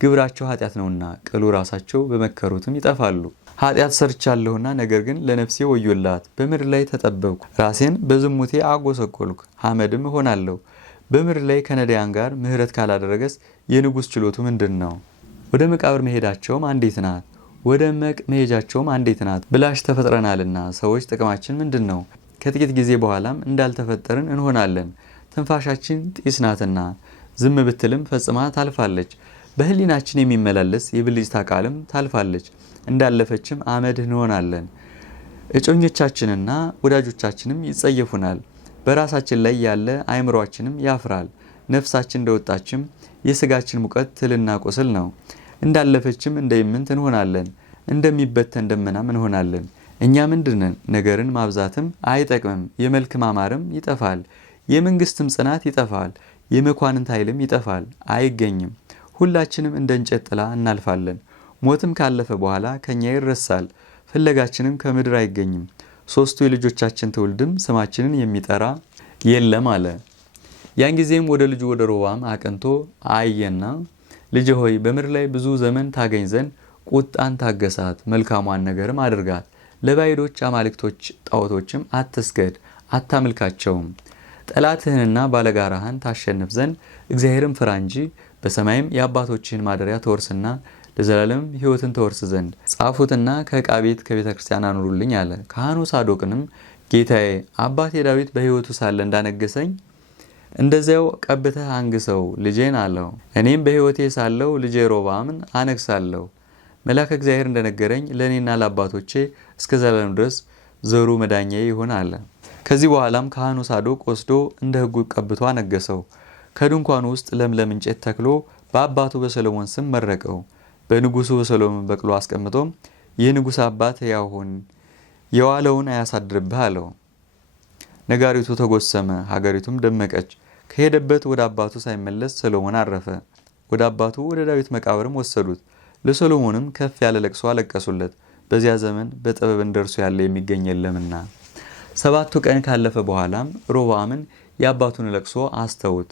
ግብራቸው ኃጢአት ነውና ቅሉ ራሳቸው በመከሩትም ይጠፋሉ። ኃጢአት ሰርቻለሁና ነገር ግን ለነፍሴ ወዮላት። በምድር ላይ ተጠበብኩ፣ ራሴን በዝሙቴ አጎሰቆልኩ፣ ሐመድም እሆናለሁ። በምድር ላይ ከነዳያን ጋር ምሕረት ካላደረገስ የንጉሥ ችሎቱ ምንድን ነው? ወደ መቃብር መሄዳቸውም አንዲት ናት፣ ወደ መቅ መሄጃቸውም አንዲት ናት። ብላሽ ተፈጥረናልና ሰዎች ጥቅማችን ምንድን ነው? ከጥቂት ጊዜ በኋላም እንዳልተፈጠርን እንሆናለን። ትንፋሻችን ጢስ ናትና ዝም ብትልም ፈጽማ ታልፋለች። በሕሊናችን የሚመላለስ የብልጭታ ቃልም ታልፋለች፣ እንዳለፈችም አመድ እንሆናለን። እጮኞቻችንና ወዳጆቻችንም ይጸየፉናል። በራሳችን ላይ ያለ አእምሯችንም ያፍራል። ነፍሳችን እንደወጣችም የስጋችን ሙቀት ትልና ቁስል ነው። እንዳለፈችም እንደ ኢምንት እንሆናለን፣ እንደሚበተን ደመናም እንሆናለን። እኛ ምንድነን? ነገርን ማብዛትም አይጠቅምም። የመልክ ማማርም ይጠፋል፣ የመንግስትም ጽናት ይጠፋል፣ የመኳንንት ኃይልም ይጠፋል አይገኝም። ሁላችንም እንደ እንጨት ጥላ እናልፋለን። ሞትም ካለፈ በኋላ ከኛ ይረሳል፣ ፍለጋችንም ከምድር አይገኝም። ሶስቱ የልጆቻችን ትውልድም ስማችንን የሚጠራ የለም አለ። ያን ጊዜም ወደ ልጁ ወደ ሮብዓም አቅንቶ አየና ልጅ ሆይ በምድር ላይ ብዙ ዘመን ታገኝ ዘንድ ቁጣን ታገሳት፣ መልካሟን ነገርም አድርጋት። ለባዕዶች አማልክቶች ጣዖቶችም አትስገድ፣ አታምልካቸውም። ጠላትህንና ባለጋራህን ታሸንፍ ዘንድ እግዚአብሔርን ፍራ እንጂ በሰማይም የአባቶችህን ማደሪያ ተወርስና ለዘላለም ሕይወትን ተወርስ ዘንድ ጻፉትና ከዕቃ ቤት ከቤተ ክርስቲያን አኑሩልኝ አለ። ካህኑ ሳዶቅንም ጌታዬ አባቴ ዳዊት በሕይወቱ ሳለ እንዳነገሰኝ እንደዚያው ቀብተህ አንግሰው ልጄን አለው። እኔም በሕይወቴ ሳለው ልጄ ሮብዓምን አነግሳለሁ። መልአከ እግዚአብሔር እንደነገረኝ ለእኔና ለአባቶቼ እስከ ዘላለም ድረስ ዘሩ መዳኛዬ ይሆን አለ። ከዚህ በኋላም ካህኑ ሳዶቅ ወስዶ እንደ ሕጉ ቀብቶ አነገሰው። ከድንኳኑ ውስጥ ለምለም እንጨት ተክሎ በአባቱ በሰሎሞን ስም መረቀው። በንጉሱ በሰሎሞን በቅሎ አስቀምጦም የንጉሥ አባት ሕያው ሁን፣ የዋለውን አያሳድርብህ አለው። ነጋሪቱ ተጎሰመ፣ ሀገሪቱም ደመቀች። ከሄደበት ወደ አባቱ ሳይመለስ ሰሎሞን አረፈ። ወደ አባቱ ወደ ዳዊት መቃብርም ወሰዱት። ለሰሎሞንም ከፍ ያለ ለቅሶ አለቀሱለት። በዚያ ዘመን በጥበብ እንደርሱ ያለ የሚገኝ የለምና። 7 ቀን ካለፈ በኋላም ሮብዓምን የአባቱን ለቅሶ አስተውት።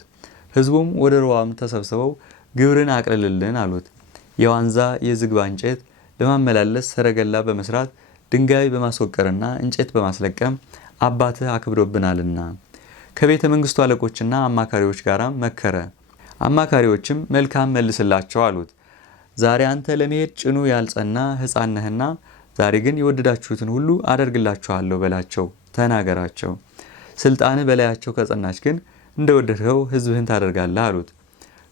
ሕዝቡም ወደ ሮብዓም ተሰብስበው ግብርን አቅልልልን አሉት። የዋንዛ የዝግባ እንጨት ለማመላለስ ሰረገላ በመስራት ድንጋይ በማስወቀርና እንጨት በማስለቀም አባትህ አክብዶብናልና። ከቤተ መንግስቱ አለቆችና አማካሪዎች ጋር መከረ። አማካሪዎችም መልካም መልስላቸው አሉት። ዛሬ አንተ ለመሄድ ጭኑ ያልጸና ሕፃን ነህና ዛሬ ግን የወደዳችሁትን ሁሉ አደርግላችኋለሁ በላቸው፣ ተናገራቸው። ስልጣንህ በላያቸው ከጸናች ግን እንደወደድኸው ሕዝብህን ታደርጋለህ አሉት።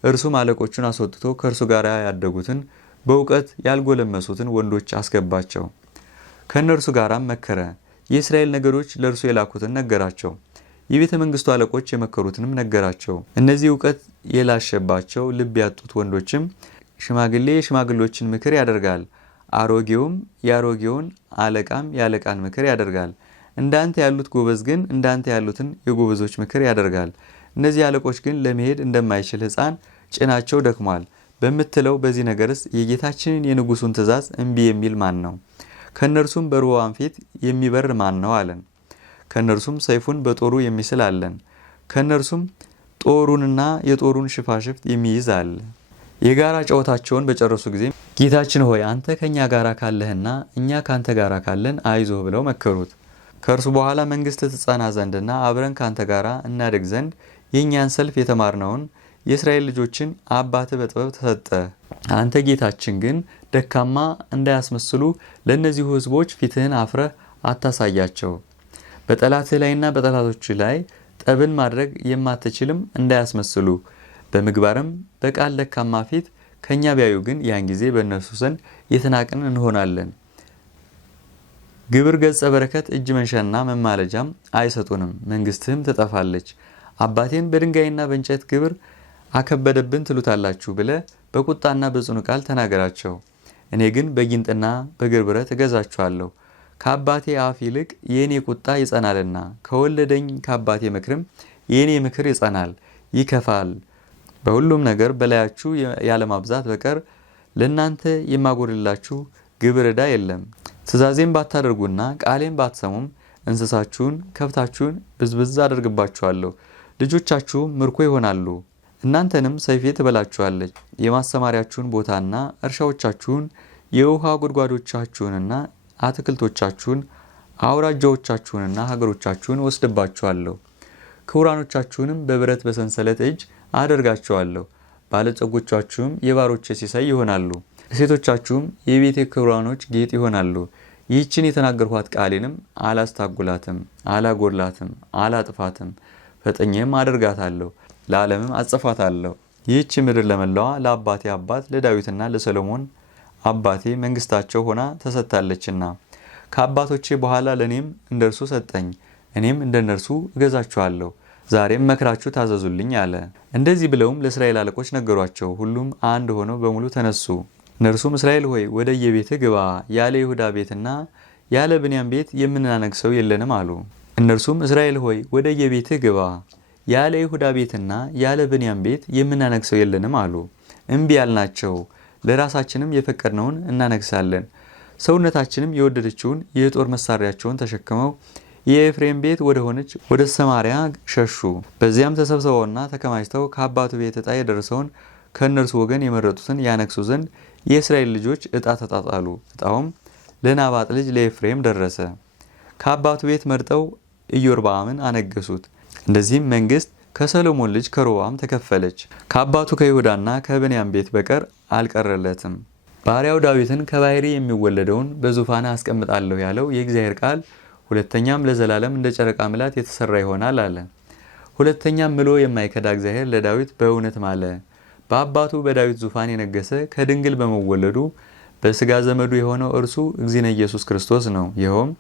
እርሱም አለቆቹን አስወጥቶ ከእርሱ ጋር ያደጉትን በእውቀት ያልጎለመሱትን ወንዶች አስገባቸው። ከእነርሱ ጋራም መከረ። የእስራኤል ነገዶች ለእርሱ የላኩትን ነገራቸው። የቤተ መንግስቱ አለቆች የመከሩትንም ነገራቸው። እነዚህ እውቀት የላሸባቸው ልብ ያጡት ወንዶችም ሽማግሌ የሽማግሎችን ምክር ያደርጋል፣ አሮጌውም የአሮጌውን አለቃም የአለቃን ምክር ያደርጋል። እንዳንተ ያሉት ጎበዝ ግን እንዳንተ ያሉትን የጎበዞች ምክር ያደርጋል። እነዚህ አለቆች ግን ለመሄድ እንደማይችል ሕፃን ጭናቸው ደክሟል በምትለው በዚህ ነገርስ የጌታችንን የንጉሱን ትእዛዝ እምቢ የሚል ማን ነው? ከእነርሱም በሮብዓም ፊት የሚበር ማን ነው አለን። ከእነርሱም ሰይፉን በጦሩ የሚስል አለን። ከእነርሱም ጦሩንና የጦሩን ሽፋሽፍት የሚይዝ አለ። የጋራ ጨዋታቸውን በጨረሱ ጊዜ ጌታችን ሆይ አንተ ከእኛ ጋር ካለህና እኛ ካንተ ጋር ካለን አይዞህ ብለው መከሩት። ከእርሱ በኋላ መንግስት ትጸና ዘንድና አብረን ካንተ ጋር እናድግ ዘንድ የእኛን ሰልፍ የተማርነውን የእስራኤል ልጆችን አባትህ በጥበብ ተሰጠ። አንተ ጌታችን ግን ደካማ እንዳያስመስሉ ለእነዚሁ ሕዝቦች ፊትህን አፍረህ አታሳያቸው። በጠላትህ ላይና በጠላቶች ላይ ጠብን ማድረግ የማትችልም እንዳያስመስሉ በምግባርም በቃል ደካማ ፊት ከኛ ቢያዩ ግን ያን ጊዜ በእነርሱ ዘንድ የተናቅን እንሆናለን። ግብር ገጸ በረከት እጅ መንሻና መማለጃም አይሰጡንም፣ መንግስትህም ትጠፋለች። አባቴን በድንጋይና በእንጨት ግብር አከበደብን ትሉታላችሁ ብለ በቁጣና በጽኑ ቃል ተናገራቸው። እኔ ግን በጊንጥና በግር ብረት እገዛችኋለሁ። ከአባቴ አፍ ይልቅ የእኔ ቁጣ ይጸናልና ከወለደኝ ከአባቴ ምክርም የእኔ ምክር ይጸናል ይከፋል። በሁሉም ነገር በላያችሁ ያለማብዛት በቀር ለእናንተ የማጎድላችሁ ግብር ዕዳ የለም። ትእዛዜን ባታደርጉና ቃሌን ባትሰሙም እንስሳችሁን ከብታችሁን ብዝብዝ አደርግባችኋለሁ፣ ልጆቻችሁም ምርኮ ይሆናሉ። እናንተንም ሰይፌ ትበላችኋለች። የማሰማሪያችሁን ቦታና እርሻዎቻችሁን የውሃ ጉድጓዶቻችሁንና አትክልቶቻችሁን አውራጃዎቻችሁንና ሀገሮቻችሁን ወስድባችኋለሁ። ክቡራኖቻችሁንም በብረት በሰንሰለት እጅ አደርጋቸዋለሁ። ባለጸጎቻችሁም የባሮቼ ሲሳይ ይሆናሉ። ሴቶቻችሁም የቤቴ ክቡራኖች ጌጥ ይሆናሉ። ይህችን የተናገርኋት ቃሌንም አላስታጉላትም፣ አላጎድላትም፣ አላጥፋትም። ፈጠኜም አደርጋታለሁ፣ ለዓለምም አጽፋታለሁ። ይህች ምድር ለመላዋ ለአባቴ አባት ለዳዊትና ለሰሎሞን አባቴ መንግስታቸው ሆና ተሰጥታለችና ከአባቶቼ በኋላ ለእኔም እንደርሱ ሰጠኝ። እኔም እንደነርሱ እገዛችኋለሁ። ዛሬም መክራችሁ ታዘዙልኝ አለ። እንደዚህ ብለውም ለእስራኤል አለቆች ነገሯቸው። ሁሉም አንድ ሆነው በሙሉ ተነሱ። እነርሱም እስራኤል ሆይ ወደ የቤትህ ግባ፣ ያለ ይሁዳ ቤትና ያለ ብንያም ቤት የምናነግሰው የለንም አሉ። እነርሱም እስራኤል ሆይ ወደ የቤትህ ግባ፣ ያለ ይሁዳ ቤትና ያለ ብንያም ቤት የምናነግሰው የለንም አሉ። እምቢ ያልናቸው ለራሳችንም የፈቀድነውን እናነግሳለን። ሰውነታችንም የወደደችውን የጦር መሳሪያቸውን ተሸክመው የኤፍሬም ቤት ወደ ሆነች ወደ ሰማሪያ ሸሹ። በዚያም ተሰብስበውና ተከማችተው ከአባቱ ቤት ዕጣ የደረሰውን ከእነርሱ ወገን የመረጡትን ያነግሱ ዘንድ የእስራኤል ልጆች ዕጣ ተጣጣሉ። ዕጣውም ለናባጥ ልጅ ለኤፍሬም ደረሰ። ከአባቱ ቤት መርጠው ኢዮርብዓምን አነገሱት። እንደዚህም መንግስት ከሰሎሞን ልጅ ከሮብዓም ተከፈለች። ከአባቱ ከይሁዳና ከብንያም ቤት በቀር አልቀረለትም። ባሪያው ዳዊትን ከባሕሪ የሚወለደውን በዙፋን አስቀምጣለሁ ያለው የእግዚአብሔር ቃል ሁለተኛም ለዘላለም እንደ ጨረቃ ምላት የተሰራ ይሆናል አለ። ሁለተኛም ምሎ የማይከዳ እግዚአብሔር ለዳዊት በእውነት ማለ። በአባቱ በዳዊት ዙፋን የነገሰ ከድንግል በመወለዱ በስጋ ዘመዱ የሆነው እርሱ እግዚእነ ኢየሱስ ክርስቶስ ነው። ይኸውም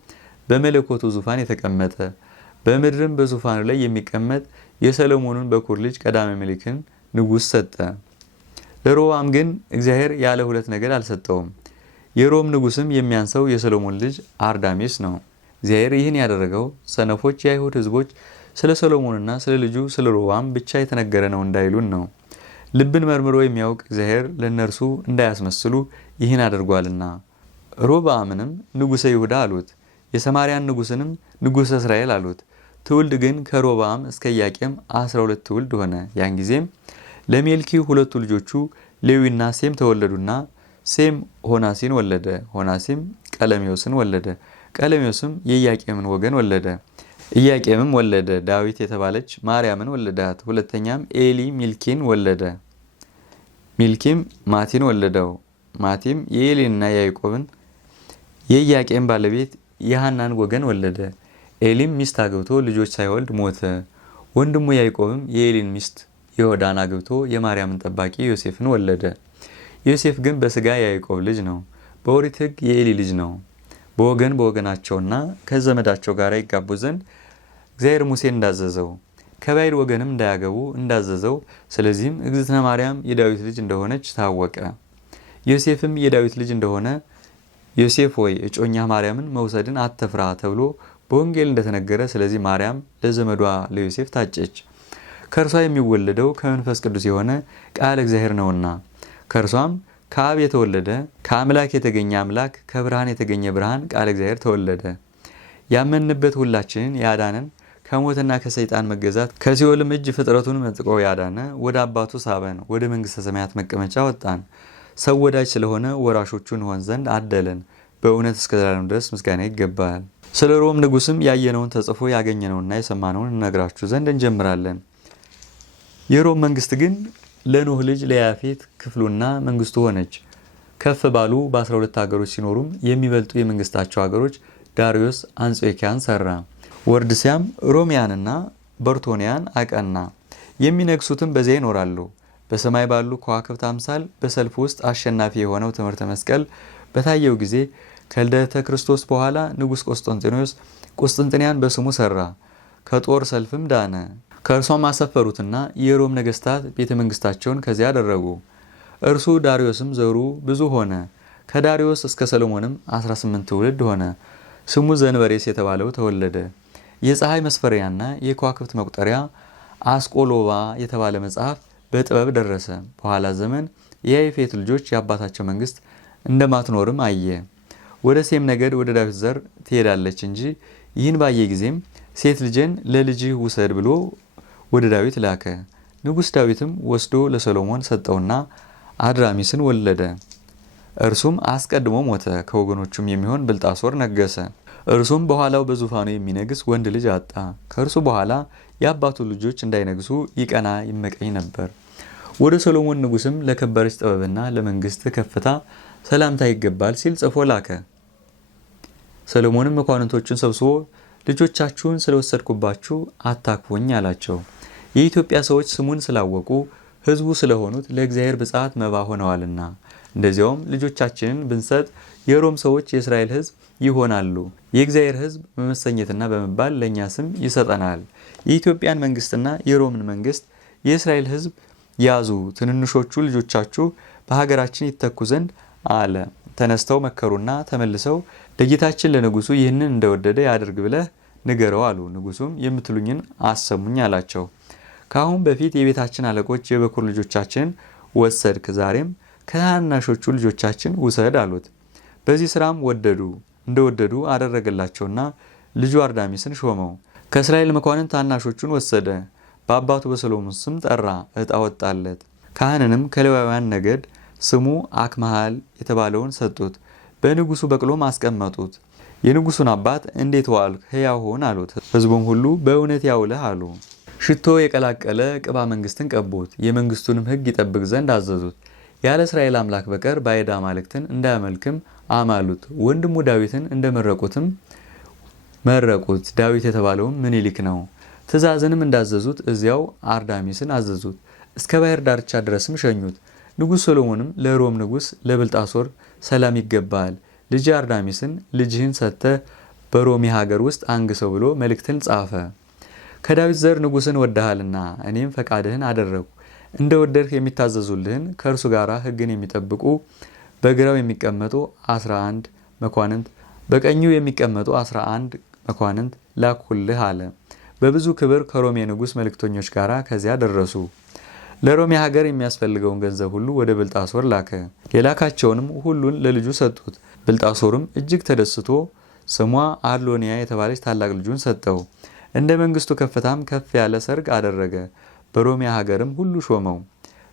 በመለኮቱ ዙፋን የተቀመጠ በምድርም በዙፋኑ ላይ የሚቀመጥ የሰሎሞንን በኩር ልጅ ቀዳማዊ ምኒልክን ንጉሥ ሰጠ። ለሮብዓም ግን እግዚአብሔር ያለ ሁለት ነገር አልሰጠውም። የሮም ንጉሥም የሚያንሰው የሰሎሞን ልጅ አርዳሜስ ነው። እግዚአብሔር ይህን ያደረገው ሰነፎች የአይሁድ ሕዝቦች ስለ ሰሎሞንና ስለ ልጁ ስለ ሮብዓም ብቻ የተነገረ ነው እንዳይሉን ነው። ልብን መርምሮ የሚያውቅ እግዚአብሔር ለእነርሱ እንዳያስመስሉ ይህን አድርጓልና። ሮብዓምንም ንጉሠ ይሁዳ አሉት፣ የሰማርያን ንጉሥንም ንጉሠ እስራኤል አሉት። ትውልድ ግን ከሮብዓም እስከ ኢያቄም 12 ትውልድ ሆነ። ያን ጊዜም ለሜልኪ ሁለቱ ልጆቹ ሌዊና ሴም ተወለዱና ሴም ሆናሲን ወለደ። ሆናሲም ቀለሜዎስን ወለደ። ቀለሜዎስም የኢያቄምን ወገን ወለደ። ኢያቄምም ወለደ ዳዊት የተባለች ማርያምን ወለዳት። ሁለተኛም ኤሊ ሚልኪን ወለደ። ሚልኪም ማቲን ወለደው። ማቲም የኤሊንና የያዕቆብን የኢያቄም ባለቤት የሐናን ወገን ወለደ። ኤሊም ሚስት አግብቶ ልጆች ሳይወልድ ሞተ። ወንድሙ ያዕቆብም የኤሊን ሚስት የሆዳን አግብቶ የማርያምን ጠባቂ ዮሴፍን ወለደ። ዮሴፍ ግን በስጋ የያዕቆብ ልጅ ነው፣ በኦሪት ሕግ የኤሊ ልጅ ነው። በወገን በወገናቸውና ከዘመዳቸው ጋር ይጋቡ ዘንድ እግዚአብሔር ሙሴን እንዳዘዘው ከባዕድ ወገንም እንዳያገቡ እንዳዘዘው፣ ስለዚህም እግዝእትነ ማርያም የዳዊት ልጅ እንደሆነች ታወቀ። ዮሴፍም የዳዊት ልጅ እንደሆነ ዮሴፍ ሆይ እጮኛ ማርያምን መውሰድን አትፍራ ተብሎ በወንጌል እንደተነገረ፣ ስለዚህ ማርያም ለዘመዷ ለዮሴፍ ታጨች። ከእርሷ የሚወለደው ከመንፈስ ቅዱስ የሆነ ቃል እግዚአብሔር ነውና፣ ከእርሷም ከአብ የተወለደ ከአምላክ የተገኘ አምላክ ከብርሃን የተገኘ ብርሃን ቃል እግዚአብሔር ተወለደ። ያመንበት ሁላችንን ያዳነን ከሞትና ከሰይጣን መገዛት ከሲኦልም እጅ ፍጥረቱን መንጥቆ ያዳነ ወደ አባቱ ሳበን፣ ወደ መንግሥተ ሰማያት መቀመጫ ወጣን። ሰው ወዳጅ ስለሆነ ወራሾቹ እንሆን ዘንድ አደለን። በእውነት እስከ ዘላለም ድረስ ምስጋና ይገባል። ስለ ሮም ንጉሥም ያየነውን ተጽፎ ያገኘነውንና የሰማነውን እንነግራችሁ ዘንድ እንጀምራለን። የሮም መንግስት ግን ለኖህ ልጅ ለያፌት ክፍሉና መንግስቱ ሆነች። ከፍ ባሉ በ12 ሀገሮች ሲኖሩም የሚበልጡ የመንግስታቸው ሀገሮች ዳሪዮስ አንጾኪያን ሰራ። ወርድሲያም ሮሚያንና በርቶኒያን አቀና። የሚነግሱትም በዚያ ይኖራሉ። በሰማይ ባሉ ከዋክብት አምሳል በሰልፍ ውስጥ አሸናፊ የሆነው ትምህርተ መስቀል በታየው ጊዜ ከልደተ ክርስቶስ በኋላ ንጉሥ ቆስጠንጢኖስ ቁስጥንጥንያን በስሙ ሰራ። ከጦር ሰልፍም ዳነ። ከእርሷም አሰፈሩትና የሮም ነገስታት ቤተ መንግስታቸውን ከዚያ አደረጉ። እርሱ ዳሪዮስም ዘሩ ብዙ ሆነ። ከዳሪዮስ እስከ ሰሎሞንም 18 ትውልድ ሆነ። ስሙ ዘንበሬስ የተባለው ተወለደ። የፀሐይ መስፈሪያና የከዋክብት መቁጠሪያ አስቆሎባ የተባለ መጽሐፍ በጥበብ ደረሰ። በኋላ ዘመን የያፌት ልጆች የአባታቸው መንግስት እንደማትኖርም አየ። ወደ ሴም ነገድ ወደ ዳዊት ዘር ትሄዳለች እንጂ። ይህን ባየ ጊዜም ሴት ልጅን ለልጅህ ውሰድ ብሎ ወደ ዳዊት ላከ። ንጉሥ ዳዊትም ወስዶ ለሰሎሞን ሰጠውና አድራሚስን ወለደ። እርሱም አስቀድሞ ሞተ። ከወገኖቹም የሚሆን ብልጣሶር ነገሰ። እርሱም በኋላው በዙፋኑ የሚነግስ ወንድ ልጅ አጣ። ከእርሱ በኋላ የአባቱ ልጆች እንዳይነግሱ ይቀና ይመቀኝ ነበር። ወደ ሰሎሞን ንጉስም ለከበረች ጥበብና ለመንግስት ከፍታ ሰላምታ ይገባል ሲል ጽፎ ላከ። ሰሎሞንም መኳንንቶቹን ሰብስቦ ልጆቻችሁን ስለወሰድኩባችሁ አታክፉኝ አላቸው። የኢትዮጵያ ሰዎች ስሙን ስላወቁ ሕዝቡ ስለሆኑት ለእግዚአብሔር ብፅዓት መባ ሆነዋልና፣ እንደዚያውም ልጆቻችንን ብንሰጥ የሮም ሰዎች የእስራኤል ሕዝብ ይሆናሉ። የእግዚአብሔር ሕዝብ በመሰኘትና በመባል ለእኛ ስም ይሰጠናል። የኢትዮጵያን መንግስትና የሮምን መንግስት የእስራኤል ሕዝብ ያዙ፣ ትንንሾቹ ልጆቻችሁ በሀገራችን ይተኩ ዘንድ አለ። ተነስተው መከሩና ተመልሰው ለጌታችን ለንጉሱ ይህንን እንደወደደ ያድርግ ብለህ ንገረው አሉ። ንጉሱም የምትሉኝን አሰሙኝ አላቸው። ከአሁን በፊት የቤታችን አለቆች የበኩር ልጆቻችንን ወሰድክ፣ ዛሬም ከታናናሾቹ ልጆቻችን ውሰድ አሉት። በዚህ ስራም እንደወደዱ አደረገላቸውና ልጁ አርዳሚስን ሾመው። ከእስራኤል መኳንንት ታናሾቹን ወሰደ። በአባቱ በሰሎሞን ስም ጠራ፣ ዕጣ ወጣለት። ካህንንም ከሌዋውያን ነገድ ስሙ አክመሃል የተባለውን ሰጡት። በንጉሱ በቅሎም አስቀመጡት። የንጉሱን አባት እንዴት ዋልክ ሕያው ሁን አሉት። ሕዝቡም ሁሉ በእውነት ያውለህ አሉ። ሽቶ የቀላቀለ ቅባ መንግስትን ቀቡት። የመንግስቱንም ሕግ ይጠብቅ ዘንድ አዘዙት። ያለ እስራኤል አምላክ በቀር ባዕድ አማልክትን እንዳያመልክም አማሉት። ወንድሙ ዳዊትን እንደመረቁትም መረቁት። ዳዊት የተባለውም ምኒልክ ነው። ትእዛዝንም እንዳዘዙት እዚያው አርዳሚስን አዘዙት። እስከ ባህር ዳርቻ ድረስም ሸኙት። ንጉሥ ሰሎሞንም ለሮም ንጉሥ ለብልጣሶር ሰላም ይገባል፣ ልጅ አርዳሚስን ልጅህን ሰጥተህ በሮሚ ሀገር ውስጥ አንግሰው ብሎ መልእክትን ጻፈ። ከዳዊት ዘር ንጉሥን ወደሃልና እኔም ፈቃድህን አደረጉ። እንደ ወደድህ የሚታዘዙልህን ከእርሱ ጋር ሕግን የሚጠብቁ በግራው የሚቀመጡ 11 መኳንንት በቀኙ የሚቀመጡ 11 መኳንንት ላኩልህ አለ። በብዙ ክብር ከሮሜ ንጉሥ መልእክተኞች ጋር ከዚያ ደረሱ። ለሮሜ ሀገር የሚያስፈልገውን ገንዘብ ሁሉ ወደ ብልጣሶር ላከ። የላካቸውንም ሁሉን ለልጁ ሰጡት። ብልጣሶርም እጅግ ተደስቶ ስሟ አድሎኒያ የተባለች ታላቅ ልጁን ሰጠው። እንደ መንግስቱ ከፍታም ከፍ ያለ ሰርግ አደረገ። በሮሜ ሀገርም ሁሉ ሾመው።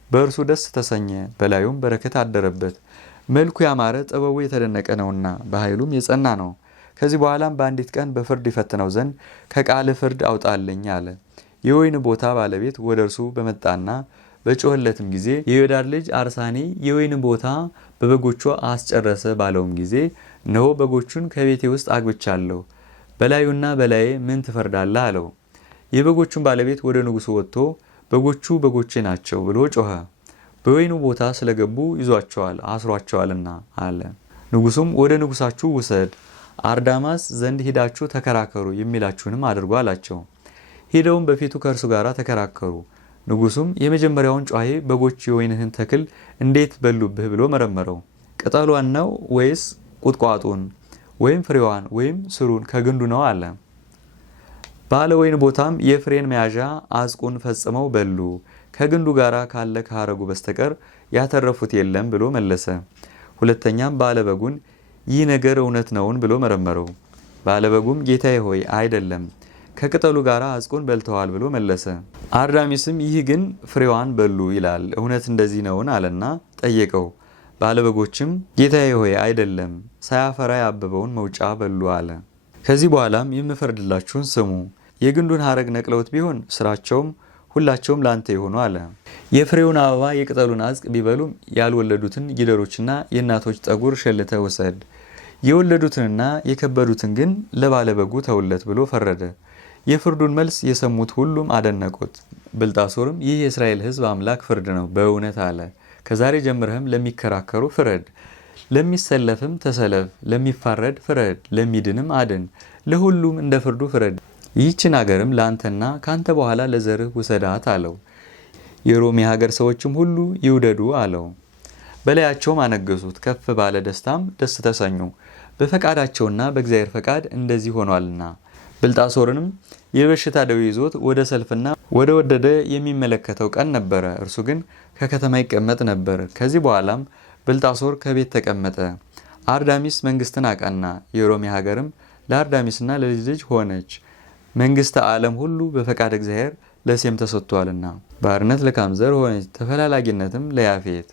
በእርሱ ደስ ተሰኘ፣ በላዩም በረከት አደረበት። መልኩ ያማረ ጥበቡ የተደነቀ ነውና በኃይሉም የጸና ነው። ከዚህ በኋላም በአንዲት ቀን በፍርድ ይፈትነው ዘንድ ከቃል ፍርድ አውጣልኝ አለ። የወይን ቦታ ባለቤት ወደ እርሱ በመጣና በጮህለትም ጊዜ የዮዳድ ልጅ አርሳኒ የወይን ቦታ በበጎቹ አስጨረሰ ባለውም ጊዜ እነሆ በጎቹን ከቤቴ ውስጥ አግብቻለሁ፣ በላዩና በላዬ ምን ትፈርዳለህ አለው። የበጎቹን ባለቤት ወደ ንጉሱ ወጥቶ በጎቹ በጎቼ ናቸው ብሎ ጮኸ። በወይኑ ቦታ ስለገቡ ይዟቸዋል አስሯቸዋልና አለ። ንጉሱም ወደ ንጉሳችሁ ውሰድ፣ አርዳማስ ዘንድ ሂዳችሁ ተከራከሩ፣ የሚላችሁንም አድርጎ አላቸው። ሄደውም በፊቱ ከእርሱ ጋር ተከራከሩ። ንጉሱም የመጀመሪያውን ጯሂ በጎች የወይንህን ተክል እንዴት በሉብህ ብሎ መረመረው። ቅጠሏን ነው ወይስ ቁጥቋጡን ወይም ፍሬዋን ወይም ስሩን ከግንዱ ነው አለ። ባለ ወይን ቦታም የፍሬን መያዣ አዝቁን ፈጽመው በሉ፣ ከግንዱ ጋር ካለ ከሐረጉ በስተቀር ያተረፉት የለም ብሎ መለሰ። ሁለተኛም ባለበጉን ይህ ነገር እውነት ነውን ብሎ መረመረው። ባለበጉም ጌታዬ ሆይ አይደለም፣ ከቅጠሉ ጋር አዝቁን በልተዋል ብሎ መለሰ። አርዳሚስም ይህ ግን ፍሬዋን በሉ ይላል፣ እውነት እንደዚህ ነውን አለና ጠየቀው። ባለበጎችም ጌታዬ ሆይ አይደለም፣ ሳያፈራ ያበበውን መውጫ በሉ አለ። ከዚህ በኋላም የምፈርድላችሁን ስሙ። የግንዱን ሐረግ ነቅለውት ቢሆን ስራቸውም ሁላቸውም ላንተ ይሆኑ አለ። የፍሬውን አበባ የቅጠሉን አዝቅ ቢበሉም ያልወለዱትን ጊደሮችና የእናቶች ጠጉር ሸልተ ውሰድ፣ የወለዱትንና የከበዱትን ግን ለባለበጉ ተውለት ብሎ ፈረደ። የፍርዱን መልስ የሰሙት ሁሉም አደነቁት። ብልጣሶርም ይህ የእስራኤል ሕዝብ አምላክ ፍርድ ነው በእውነት አለ። ከዛሬ ጀምረህም ለሚከራከሩ ፍረድ፣ ለሚሰለፍም ተሰለፍ፣ ለሚፋረድ ፍረድ፣ ለሚድንም አድን፣ ለሁሉም እንደ ፍርዱ ፍረድ። ይህችን አገርም ለአንተና ካንተ በኋላ ለዘርህ ውሰዳት አለው። የሮሜ ሀገር ሰዎችም ሁሉ ይውደዱ አለው። በላያቸውም አነገሱት። ከፍ ባለ ደስታም ደስ ተሰኙ፣ በፈቃዳቸውና በእግዚአብሔር ፈቃድ እንደዚህ ሆኗልና። ብልጣሶርንም የበሽታ ደዌ ይዞት ወደ ሰልፍና ወደ ወደደ የሚመለከተው ቀን ነበረ። እርሱ ግን ከከተማ ይቀመጥ ነበር። ከዚህ በኋላም ብልጣሶር ከቤት ተቀመጠ። አርዳሚስ መንግስትን አቀና። የሮሜ ሀገርም ለአርዳሚስና ለልጅ ልጅ ሆነች። መንግስተ ዓለም ሁሉ በፈቃድ እግዚአብሔር ለሴም ተሰጥቷልና። ባርነት ለካም ዘር ሆነች፣ ተፈላላጊነትም ለያፌት።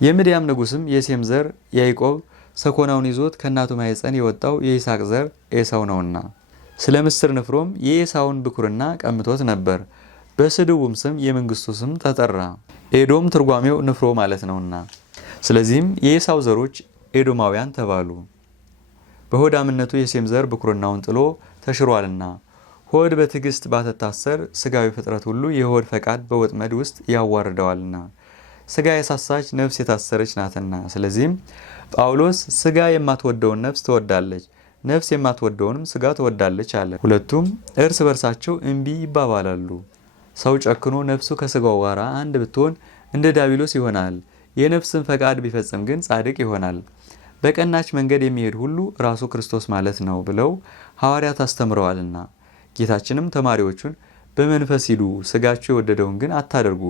የምድያም ንጉስም የሴም ዘር ያዕቆብ ሰኮናውን ይዞት ከእናቱ ማኅፀን የወጣው የይስሐቅ ዘር ኤሳው ነውና፣ ስለ ምስር ንፍሮም የኤሳውን ብኩርና ቀምቶት ነበር። በስድቡም ስም የመንግስቱ ስም ተጠራ። ኤዶም ትርጓሜው ንፍሮ ማለት ነውና፣ ስለዚህም የኤሳው ዘሮች ኤዶማውያን ተባሉ። በሆዳምነቱ የሴም ዘር ብኩርናውን ጥሎ ተሽሯልና። ሆድ በትዕግስት ባትታሰር ስጋዊ ፍጥረት ሁሉ የሆድ ፈቃድ በወጥመድ ውስጥ ያዋርደዋልና፣ ስጋ የሳሳች ነፍስ የታሰረች ናትና። ስለዚህም ጳውሎስ ስጋ የማትወደውን ነፍስ ትወዳለች፣ ነፍስ የማትወደውንም ስጋ ትወዳለች አለ። ሁለቱም እርስ በርሳቸው እምቢ ይባባላሉ። ሰው ጨክኖ ነፍሱ ከስጋው ጋር አንድ ብትሆን እንደ ዲያብሎስ ይሆናል። የነፍስን ፈቃድ ቢፈጽም ግን ጻድቅ ይሆናል። በቀናች መንገድ የሚሄድ ሁሉ ራሱ ክርስቶስ ማለት ነው ብለው ሐዋርያት አስተምረዋልና። ጌታችንም ተማሪዎቹን በመንፈስ ሂዱ፣ ስጋችሁ የወደደውን ግን አታደርጉ።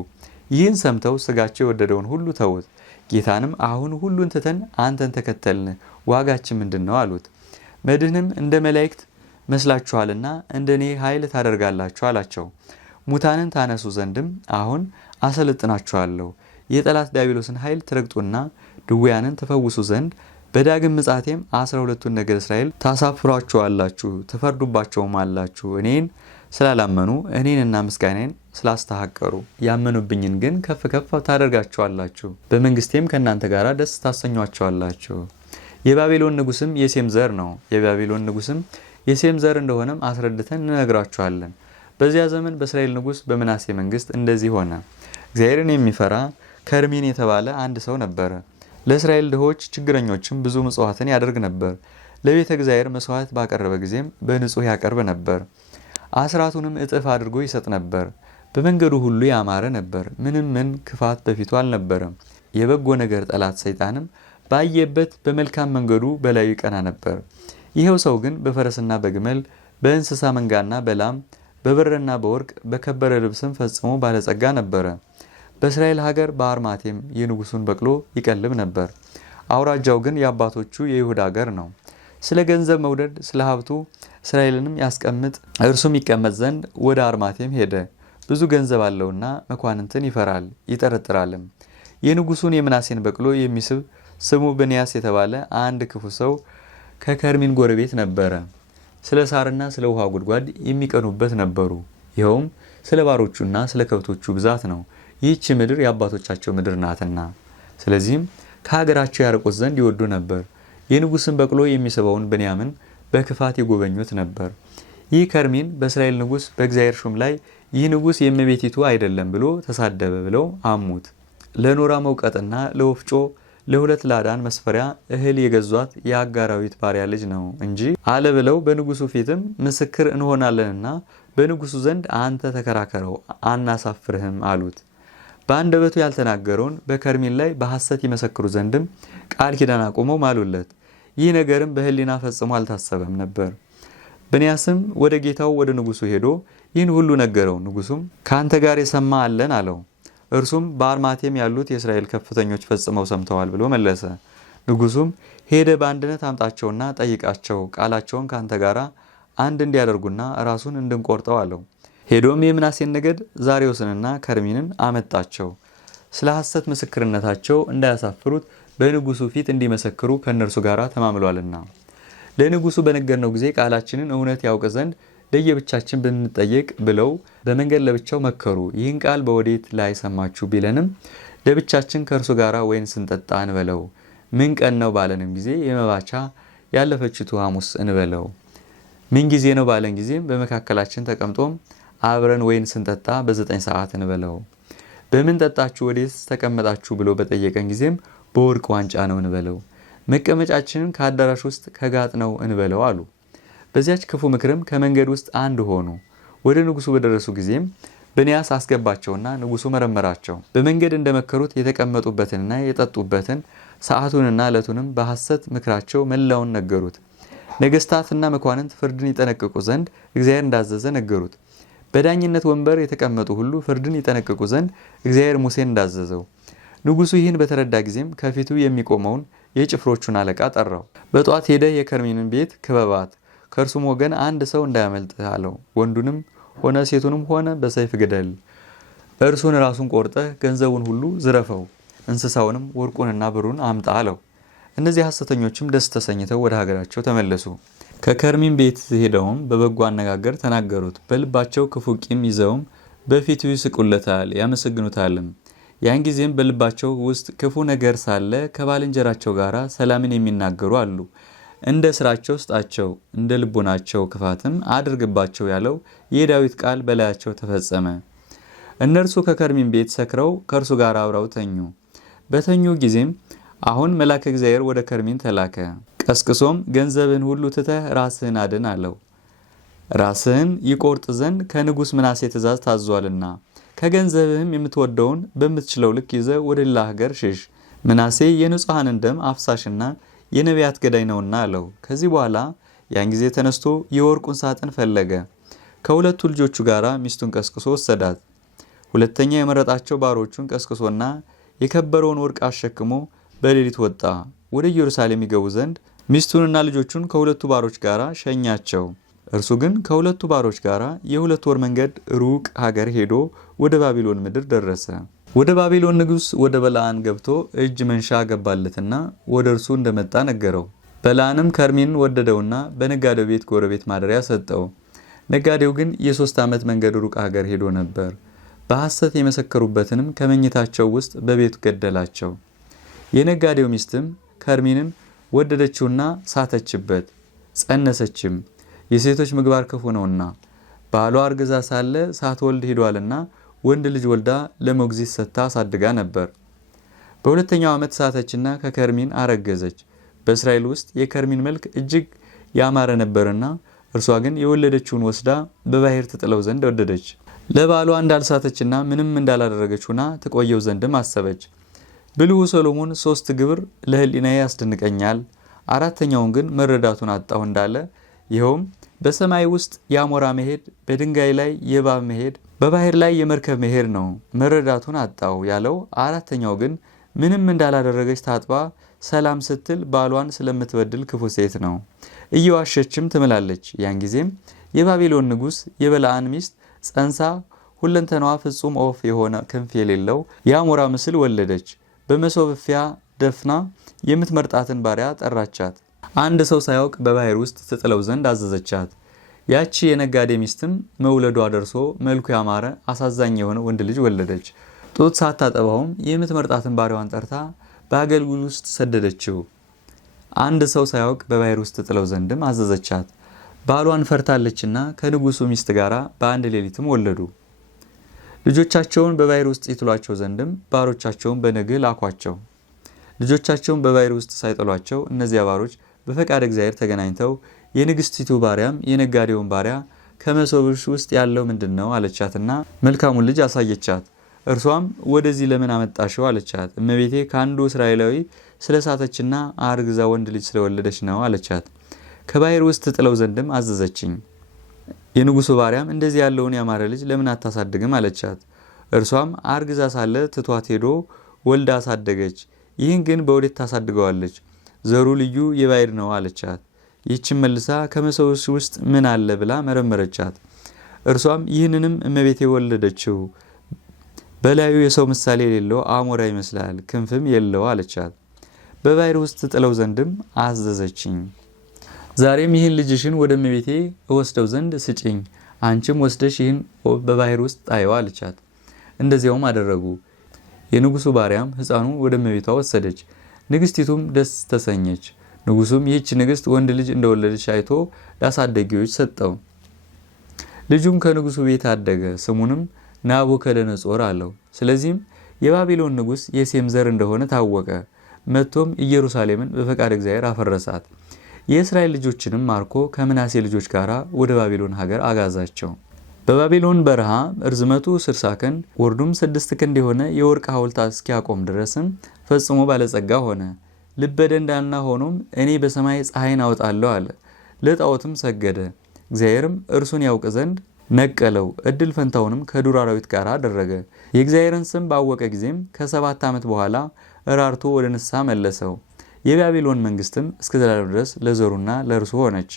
ይህን ሰምተው ስጋቸው የወደደውን ሁሉ ተውት። ጌታንም አሁን ሁሉን ትተን አንተን ተከተልን፣ ዋጋችን ምንድን ነው አሉት። መድህንም እንደ መላእክት መስላችኋልና እንደ እኔ ኃይል ታደርጋላችሁ አላቸው። ሙታንን ታነሱ ዘንድም አሁን አሰለጥናችኋለሁ። የጠላት ዲያብሎስን ኃይል ትረግጡና ድውያንን ተፈውሱ ዘንድ በዳግም ምጽአቴም 12ቱን ነገድ እስራኤል ታሳፍሯቸዋላችሁ፣ ትፈርዱባቸውም አላችሁ። እኔን ስላላመኑ እኔንና ምስጋናዬን ስላስተሐቀሩ ያመኑብኝን ግን ከፍ ከፍ ታደርጋቸዋላችሁ። በመንግስቴም ከእናንተ ጋር ደስ ታሰኟቸዋላችሁ። የባቢሎን ንጉስም የሴም ዘር ነው። የባቢሎን ንጉስም የሴም ዘር እንደሆነም አስረድተን እንነግራችኋለን። በዚያ ዘመን በእስራኤል ንጉስ በምናሴ መንግስት እንደዚህ ሆነ። እግዚአብሔርን የሚፈራ ከርሚን የተባለ አንድ ሰው ነበረ። ለእስራኤል ድሆች ችግረኞችም ብዙ ምጽዋትን ያደርግ ነበር። ለቤተ እግዚአብሔር መስዋዕት ባቀረበ ጊዜም በንጹህ ያቀርብ ነበር። አስራቱንም እጥፍ አድርጎ ይሰጥ ነበር። በመንገዱ ሁሉ ያማረ ነበር። ምን ክፋት በፊቱ አልነበረም። የበጎ ነገር ጠላት ሰይጣንም ባየበት በመልካም መንገዱ በላዩ ይቀና ነበር። ይኸው ሰው ግን በፈረስና በግመል በእንስሳ መንጋና በላም በብርና በወርቅ በከበረ ልብስም ፈጽሞ ባለጸጋ ነበረ። በእስራኤል ሀገር በአርማቴም የንጉሱን በቅሎ ይቀልብ ነበር። አውራጃው ግን የአባቶቹ የይሁዳ ሀገር ነው። ስለ ገንዘብ መውደድ ስለ ሀብቱ እስራኤልንም ያስቀምጥ እርሱም ይቀመጥ ዘንድ ወደ አርማቴም ሄደ። ብዙ ገንዘብ አለውና መኳንንትን ይፈራል ይጠረጥራልም። የንጉሱን የምናሴን በቅሎ የሚስብ ስሙ ብንያስ የተባለ አንድ ክፉ ሰው ከከርሚን ጎረቤት ነበረ። ስለ ሳርና ስለ ውሃ ጉድጓድ የሚቀኑበት ነበሩ። ይኸውም ስለ ባሮቹና ስለ ከብቶቹ ብዛት ነው። ይህች ምድር የአባቶቻቸው ምድር ናትና፣ ስለዚህም ከሀገራቸው ያርቁት ዘንድ ይወዱ ነበር። የንጉስን በቅሎ የሚስበውን ብንያምን በክፋት የጎበኙት ነበር። ይህ ከርሚን በእስራኤል ንጉስ በእግዚአብሔር ሹም ላይ ይህ ንጉስ የእመቤቲቱ አይደለም ብሎ ተሳደበ ብለው አሙት። ለኖራ መውቀጥና ለወፍጮ ለሁለት ላዳን መስፈሪያ እህል የገዟት የአጋራዊት ባሪያ ልጅ ነው እንጂ አለ ብለው በንጉሱ ፊትም ምስክር እንሆናለንና በንጉሱ ዘንድ አንተ ተከራከረው አናሳፍርህም አሉት። በአንደበቱ ያልተናገረውን በከርሚን ላይ በሐሰት ይመሰክሩ ዘንድም ቃል ኪዳን አቁመው ማሉለት። ይህ ነገርም በህሊና ፈጽሞ አልታሰበም ነበር። ብንያስም ወደ ጌታው ወደ ንጉሱ ሄዶ ይህን ሁሉ ነገረው። ንጉሱም ከአንተ ጋር የሰማ አለን አለው። እርሱም በአርማቴም ያሉት የእስራኤል ከፍተኞች ፈጽመው ሰምተዋል ብሎ መለሰ። ንጉሱም ሄደ በአንድነት አምጣቸውና ጠይቃቸው፣ ቃላቸውን ከአንተ ጋር አንድ እንዲያደርጉና ራሱን እንድንቆርጠው አለው። ሄዶም የምናሴን ነገድ ዛሬዎስንና ከርሚንን አመጣቸው። ስለ ሐሰት ምስክርነታቸው እንዳያሳፍሩት በንጉሱ ፊት እንዲመሰክሩ ከእነርሱ ጋር ተማምሏልና። ለንጉሱ በነገርነው ጊዜ ቃላችንን እውነት ያውቅ ዘንድ ለየብቻችን ብንጠየቅ ብለው በመንገድ ለብቻው መከሩ። ይህን ቃል በወዴት ላይ ሰማችሁ ቢለንም ለብቻችን ከእርሱ ጋር ወይን ስንጠጣ እንበለው። ምን ቀን ነው ባለንም ጊዜ የመባቻ ያለፈችቱ ሐሙስ እንበለው። ምን ጊዜ ነው ባለን ጊዜም በመካከላችን ተቀምጦም አብረን ወይን ስንጠጣ በ9 ሰዓት እንበለው። በምን ጠጣችሁ ወዴት ተቀመጣችሁ ብሎ በጠየቀን ጊዜም በወርቅ ዋንጫ ነው እንበለው። መቀመጫችንን ከአዳራሽ ውስጥ ከጋጥ ነው እንበለው አሉ። በዚያች ክፉ ምክርም ከመንገድ ውስጥ አንድ ሆኑ። ወደ ንጉሱ በደረሱ ጊዜም ብንያስ አስገባቸውና ንጉሱ መረመራቸው። በመንገድ እንደመከሩት የተቀመጡበትንና የጠጡበትን ሰዓቱንና ዕለቱንም በሐሰት ምክራቸው መላውን ነገሩት። ነገስታትና መኳንንት ፍርድን ይጠነቅቁ ዘንድ እግዚአብሔር እንዳዘዘ ነገሩት። በዳኝነት ወንበር የተቀመጡ ሁሉ ፍርድን ይጠነቅቁ ዘንድ እግዚአብሔር ሙሴን እንዳዘዘው። ንጉሱ ይህን በተረዳ ጊዜም ከፊቱ የሚቆመውን የጭፍሮቹን አለቃ ጠራው። በጧት ሄደ የከርሚንን ቤት ክበባት፣ ከእርሱም ወገን አንድ ሰው እንዳያመልጥ አለው። ወንዱንም ሆነ ሴቱንም ሆነ በሰይፍ ግደል። እርሱን ራሱን ቆርጠህ ገንዘቡን ሁሉ ዝረፈው፣ እንስሳውንም ወርቁንና ብሩን አምጣ አለው። እነዚህ ሐሰተኞችም ደስ ተሰኝተው ወደ ሀገራቸው ተመለሱ። ከከርሚን ቤት ሄደውም በበጎ አነጋገር ተናገሩት። በልባቸው ክፉ ቂም ይዘውም በፊቱ ይስቁለታል ያመሰግኑታልም። ያን ጊዜም በልባቸው ውስጥ ክፉ ነገር ሳለ ከባልንጀራቸው ጋር ሰላምን የሚናገሩ አሉ። እንደ ስራቸው ስጣቸው፣ እንደ ልቡናቸው ክፋትም አድርግባቸው ያለው የዳዊት ቃል በላያቸው ተፈጸመ። እነርሱ ከከርሚን ቤት ሰክረው ከእርሱ ጋር አብረው ተኙ። በተኙ ጊዜም አሁን መልአከ እግዚአብሔር ወደ ከርሚን ተላከ። ቀስቅሶም ገንዘብህን ሁሉ ትተህ ራስህን አድን አለው። ራስህን ይቆርጥ ዘንድ ከንጉሥ ምናሴ ትእዛዝ ታዟልና ከገንዘብህም የምትወደውን በምትችለው ልክ ይዘህ ወደ ሌላ ሀገር ሽሽ። ምናሴ የንጹሐንን ደም አፍሳሽና የነቢያት ገዳይ ነውና አለው። ከዚህ በኋላ ያን ጊዜ ተነስቶ የወርቁን ሳጥን ፈለገ። ከሁለቱ ልጆቹ ጋር ሚስቱን ቀስቅሶ ወሰዳት። ሁለተኛ የመረጣቸው ባሮቹን ቀስቅሶና የከበረውን ወርቅ አሸክሞ በሌሊት ወጣ። ወደ ኢየሩሳሌም ይገቡ ዘንድ ሚስቱንና ልጆቹን ከሁለቱ ባሮች ጋር ሸኛቸው። እርሱ ግን ከሁለቱ ባሮች ጋር የ2 ወር መንገድ ሩቅ ሀገር ሄዶ ወደ ባቢሎን ምድር ደረሰ። ወደ ባቢሎን ንጉሥ ወደ በለዓን ገብቶ እጅ መንሻ ገባለትና ወደ እርሱ እንደመጣ ነገረው። በለዓንም ከርሚንን ወደደውና በነጋዴው ቤት ጎረቤት ማደሪያ ሰጠው። ነጋዴው ግን የ3 ዓመት መንገድ ሩቅ ሀገር ሄዶ ነበር። በሐሰት የመሰከሩበትንም ከመኝታቸው ውስጥ በቤቱ ገደላቸው። የነጋዴው ሚስትም ከርሚንን ወደደችውና ሳተችበት፣ ጸነሰችም። የሴቶች ምግባር ክፉ ነውና ባሏ አርግዛ ሳለ ሳትወልድ ሄዷልና ወንድ ልጅ ወልዳ ለሞግዚት ሰጥታ አሳድጋ ነበር። በሁለተኛው ዓመት ሳተችና ከከርሚን አረገዘች። በእስራኤል ውስጥ የከርሚን መልክ እጅግ ያማረ ነበርና እርሷ ግን የወለደችውን ወስዳ በባህር ትጥለው ዘንድ ወደደች። ለባሏ እንዳልሳተችና ምንም እንዳላደረገች ሆና ትቆየው ዘንድም አሰበች። ብልሁ ሰሎሞን 3 ግብር ለሕሊናዬ ያስደንቀኛል፣ አራተኛውን ግን መረዳቱን አጣሁ እንዳለ፣ ይኸውም በሰማይ ውስጥ የአሞራ መሄድ፣ በድንጋይ ላይ የእባብ መሄድ፣ በባህር ላይ የመርከብ መሄድ ነው። መረዳቱን አጣሁ ያለው አራተኛው ግን ምንም እንዳላደረገች ታጥባ ሰላም ስትል ባሏን ስለምትበድል ክፉ ሴት ነው። እየዋሸችም ትምላለች። ያን ጊዜም የባቢሎን ንጉሥ የበለዓን ሚስት ጸንሳ ሁለንተናዋ ፍጹም ኦፍ የሆነ ክንፍ የሌለው የአሞራ ምስል ወለደች። በመሶብፊያ ደፍና የምትመርጣትን ባሪያ ጠራቻት። አንድ ሰው ሳያውቅ በባህር ውስጥ ትጥለው ዘንድ አዘዘቻት። ያቺ የነጋዴ ሚስትም መውለዷ ደርሶ መልኩ ያማረ አሳዛኝ የሆነ ወንድ ልጅ ወለደች። ጡት ሳታጠባውም የምትመርጣትን ባሪያዋን ጠርታ በአገልግል ውስጥ ሰደደችው። አንድ ሰው ሳያውቅ በባህር ውስጥ ትጥለው ዘንድም አዘዘቻት። ባሏን ፈርታለችና ከንጉሱ ሚስት ጋር በአንድ ሌሊትም ወለዱ። ልጆቻቸውን በባህር ውስጥ ይጥሏቸው ዘንድም ባሮቻቸውን በነግህ ላኳቸው። ልጆቻቸውን በባህር ውስጥ ሳይጥሏቸው እነዚያ ባሮች በፈቃድ እግዚአብሔር ተገናኝተው የንግስቲቱ ባሪያም የነጋዴውን ባሪያ ከመሶብሽ ውስጥ ያለው ምንድነው አለቻትና መልካሙን ልጅ አሳየቻት። እርሷም ወደዚህ ለምን አመጣሽው አለቻት። እመቤቴ ከአንዱ እስራኤላዊ ስለሳተችና አርግዛ ወንድ ልጅ ስለወለደች ነው አለቻት። ከባህር ውስጥ ጥለው ዘንድም አዘዘችኝ። የንጉሱ ባሪያም እንደዚህ ያለውን ያማረ ልጅ ለምን አታሳድግም አለቻት። እርሷም አርግዛ ሳለ ትቷት ሄዶ ወልዳ አሳደገች። ይህን ግን በወዴት ታሳድገዋለች? ዘሩ ልዩ የባህር ነው አለቻት። ይህችን መልሳ ከመሶብሽ ውስጥ ምን አለ ብላ መረመረቻት። እርሷም ይህንንም እመቤቴ ወለደችው፣ በላዩ የሰው ምሳሌ የሌለው አሞራ ይመስላል፣ ክንፍም የለው አለቻት። በባህር ውስጥ ጥለው ዘንድም አዘዘችኝ። ዛሬም ይህን ልጅሽን ወደ እመቤቴ እወስደው ዘንድ ስጪኝ፣ አንቺም ወስደሽ ይህን በባህር ውስጥ ጣይዋ አለቻት። እንደዚያውም አደረጉ። የንጉሱ ባሪያም ሕፃኑ ወደ እመቤቷ ወሰደች። ንግስቲቱም ደስ ተሰኘች። ንጉሱም ይህች ንግስት ወንድ ልጅ እንደወለደች አይቶ ለአሳዳጊዎች ሰጠው። ልጁም ከንጉሱ ቤት አደገ። ስሙንም ናቡከደነጾር አለው። ስለዚህም የባቢሎን ንጉስ የሴም ዘር እንደሆነ ታወቀ። መጥቶም ኢየሩሳሌምን በፈቃድ እግዚአብሔር አፈረሳት። የእስራኤል ልጆችንም ማርኮ ከምናሴ ልጆች ጋር ወደ ባቢሎን ሀገር አጋዛቸው። በባቢሎን በረሃ ርዝመቱ 60 ክንድ ወርዱም 6 ክንድ የሆነ የወርቅ ሐውልት እስኪያቆም ድረስም ፈጽሞ ባለጸጋ ሆነ። ልበ ደንዳና ሆኖም እኔ በሰማይ ፀሐይን አወጣለሁ አለ። ለጣዖትም ሰገደ። እግዚአብሔርም እርሱን ያውቅ ዘንድ ነቀለው። እድል ፈንታውንም ከዱር አራዊት ጋር አደረገ። የእግዚአብሔርን ስም ባወቀ ጊዜም ከ7 ዓመት በኋላ እራርቶ ወደ ንስሐ መለሰው። የባቢሎን መንግስትም እስከ ዘላለም ድረስ ለዘሩና ለእርሱ ሆነች።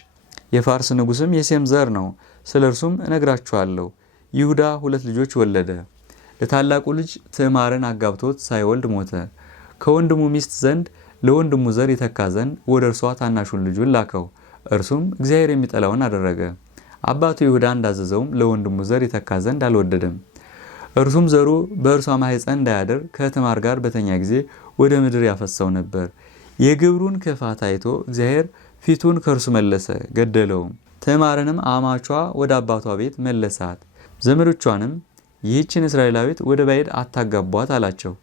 የፋርስ ንጉስም የሴም ዘር ነው። ስለ እርሱም እነግራችኋለሁ። ይሁዳ 2 ልጆች ወለደ። ለታላቁ ልጅ ትዕማርን አጋብቶት ሳይወልድ ሞተ። ከወንድሙ ሚስት ዘንድ ለወንድሙ ዘር ይተካ ዘንድ ወደ እርሷ ታናሹን ልጁን ላከው። እርሱም እግዚአብሔር የሚጠላውን አደረገ። አባቱ ይሁዳ እንዳዘዘውም ለወንድሙ ዘር ይተካ ዘንድ አልወደደም። እርሱም ዘሩ በእርሷ ማህፀን እንዳያደር ከትዕማር ጋር በተኛ ጊዜ ወደ ምድር ያፈሰው ነበር። የግብሩን ክፋት አይቶ እግዚአብሔር ፊቱን ከእርሱ መለሰ፣ ገደለውም። ትዕማርንም አማቿ ወደ አባቷ ቤት መለሳት። ዘመዶቿንም ይህችን እስራኤላዊት ወደ ባዕድ አታጋቧት አላቸው።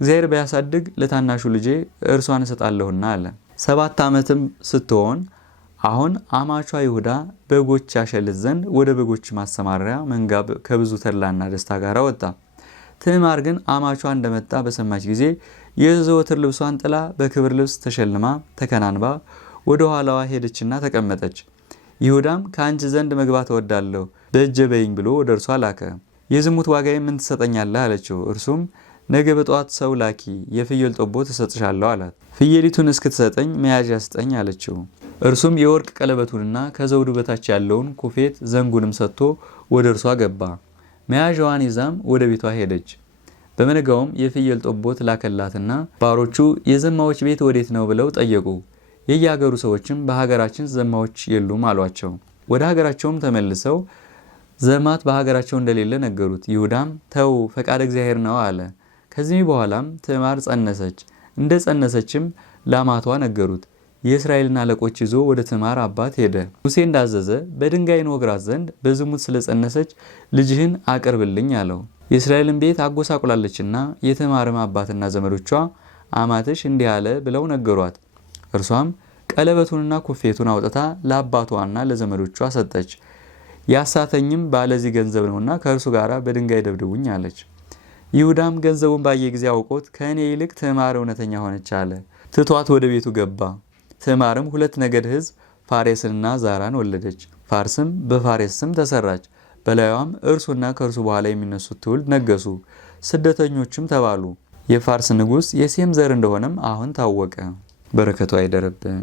እግዚአብሔር ቢያሳድግ ለታናሹ ልጄ እርሷን እሰጣለሁና አለ። 7 ዓመትም ስትሆን አሁን አማቿ ይሁዳ በጎች ያሸልት ዘንድ ወደ በጎች ማሰማሪያ መንጋ ከብዙ ተድላና ደስታ ጋር ወጣ። ትዕማር ግን አማቿ እንደመጣ በሰማች ጊዜ የዘወትር ልብሷን ጥላ በክብር ልብስ ተሸልማ ተከናንባ ወደ ኋላዋ ሄደችና ተቀመጠች። ይሁዳም ከአንቺ ዘንድ መግባት እወዳለሁ በእጀ በይኝ ብሎ ወደ እርሷ ላከ። የዝሙት ዋጋዬ ምን ትሰጠኛለህ አለችው። እርሱም ነገ በጠዋት ሰው ላኪ፣ የፍየል ጠቦት እሰጥሻለሁ አላት። ፍየሊቱን እስክትሰጠኝ መያዣ ስጠኝ አለችው። እርሱም የወርቅ ቀለበቱንና ከዘውዱ በታች ያለውን ኩፌት ዘንጉንም ሰጥቶ ወደ እርሷ ገባ። መያዣዋን ይዛም ወደ ቤቷ ሄደች። በመነጋውም የፍየል ጠቦት ላከላትና ባሮቹ የዘማዎች ቤት ወዴት ነው ብለው ጠየቁ። የየሀገሩ ሰዎችም በሀገራችን ዘማዎች የሉም አሏቸው። ወደ ሀገራቸውም ተመልሰው ዘማት በሀገራቸው እንደሌለ ነገሩት። ይሁዳም ተው ፈቃድ እግዚአብሔር ነው አለ። ከዚህ በኋላም ትዕማር ጸነሰች። እንደ ጸነሰችም ላማቷ ነገሩት። የእስራኤልን አለቆች ይዞ ወደ ትዕማር አባት ሄደ። ሙሴ እንዳዘዘ በድንጋይ እንወግራት ዘንድ በዝሙት ስለጸነሰች ልጅህን አቅርብልኝ አለው። የእስራኤልን ቤት አጎሳቁላለችና የትዕማርም አባትና ዘመዶቿ አማትሽ እንዲህ አለ ብለው ነገሯት። እርሷም ቀለበቱንና ኩፌቱን አውጥታ ለአባቷና ለዘመዶቿ ሰጠች። ያሳተኝም ባለዚህ ገንዘብ ነውና ከእርሱ ጋር በድንጋይ ደብድቡኝ አለች። ይሁዳም ገንዘቡን ባየ ጊዜ አውቆት ከእኔ ይልቅ ትዕማር እውነተኛ ሆነች አለ። ትቷት ወደ ቤቱ ገባ። ትዕማርም 2 ነገድ ሕዝብ ፋሬስንና ዛራን ወለደች። ፋርስም በፋሬስ ስም ተሰራች። በላዩም እርሱና ከእርሱ በኋላ የሚነሱት ትውልድ ነገሱ። ስደተኞችም ተባሉ። የፋርስ ንጉሥ የሴም ዘር እንደሆነም አሁን ታወቀ። በረከቱ አይደረብን።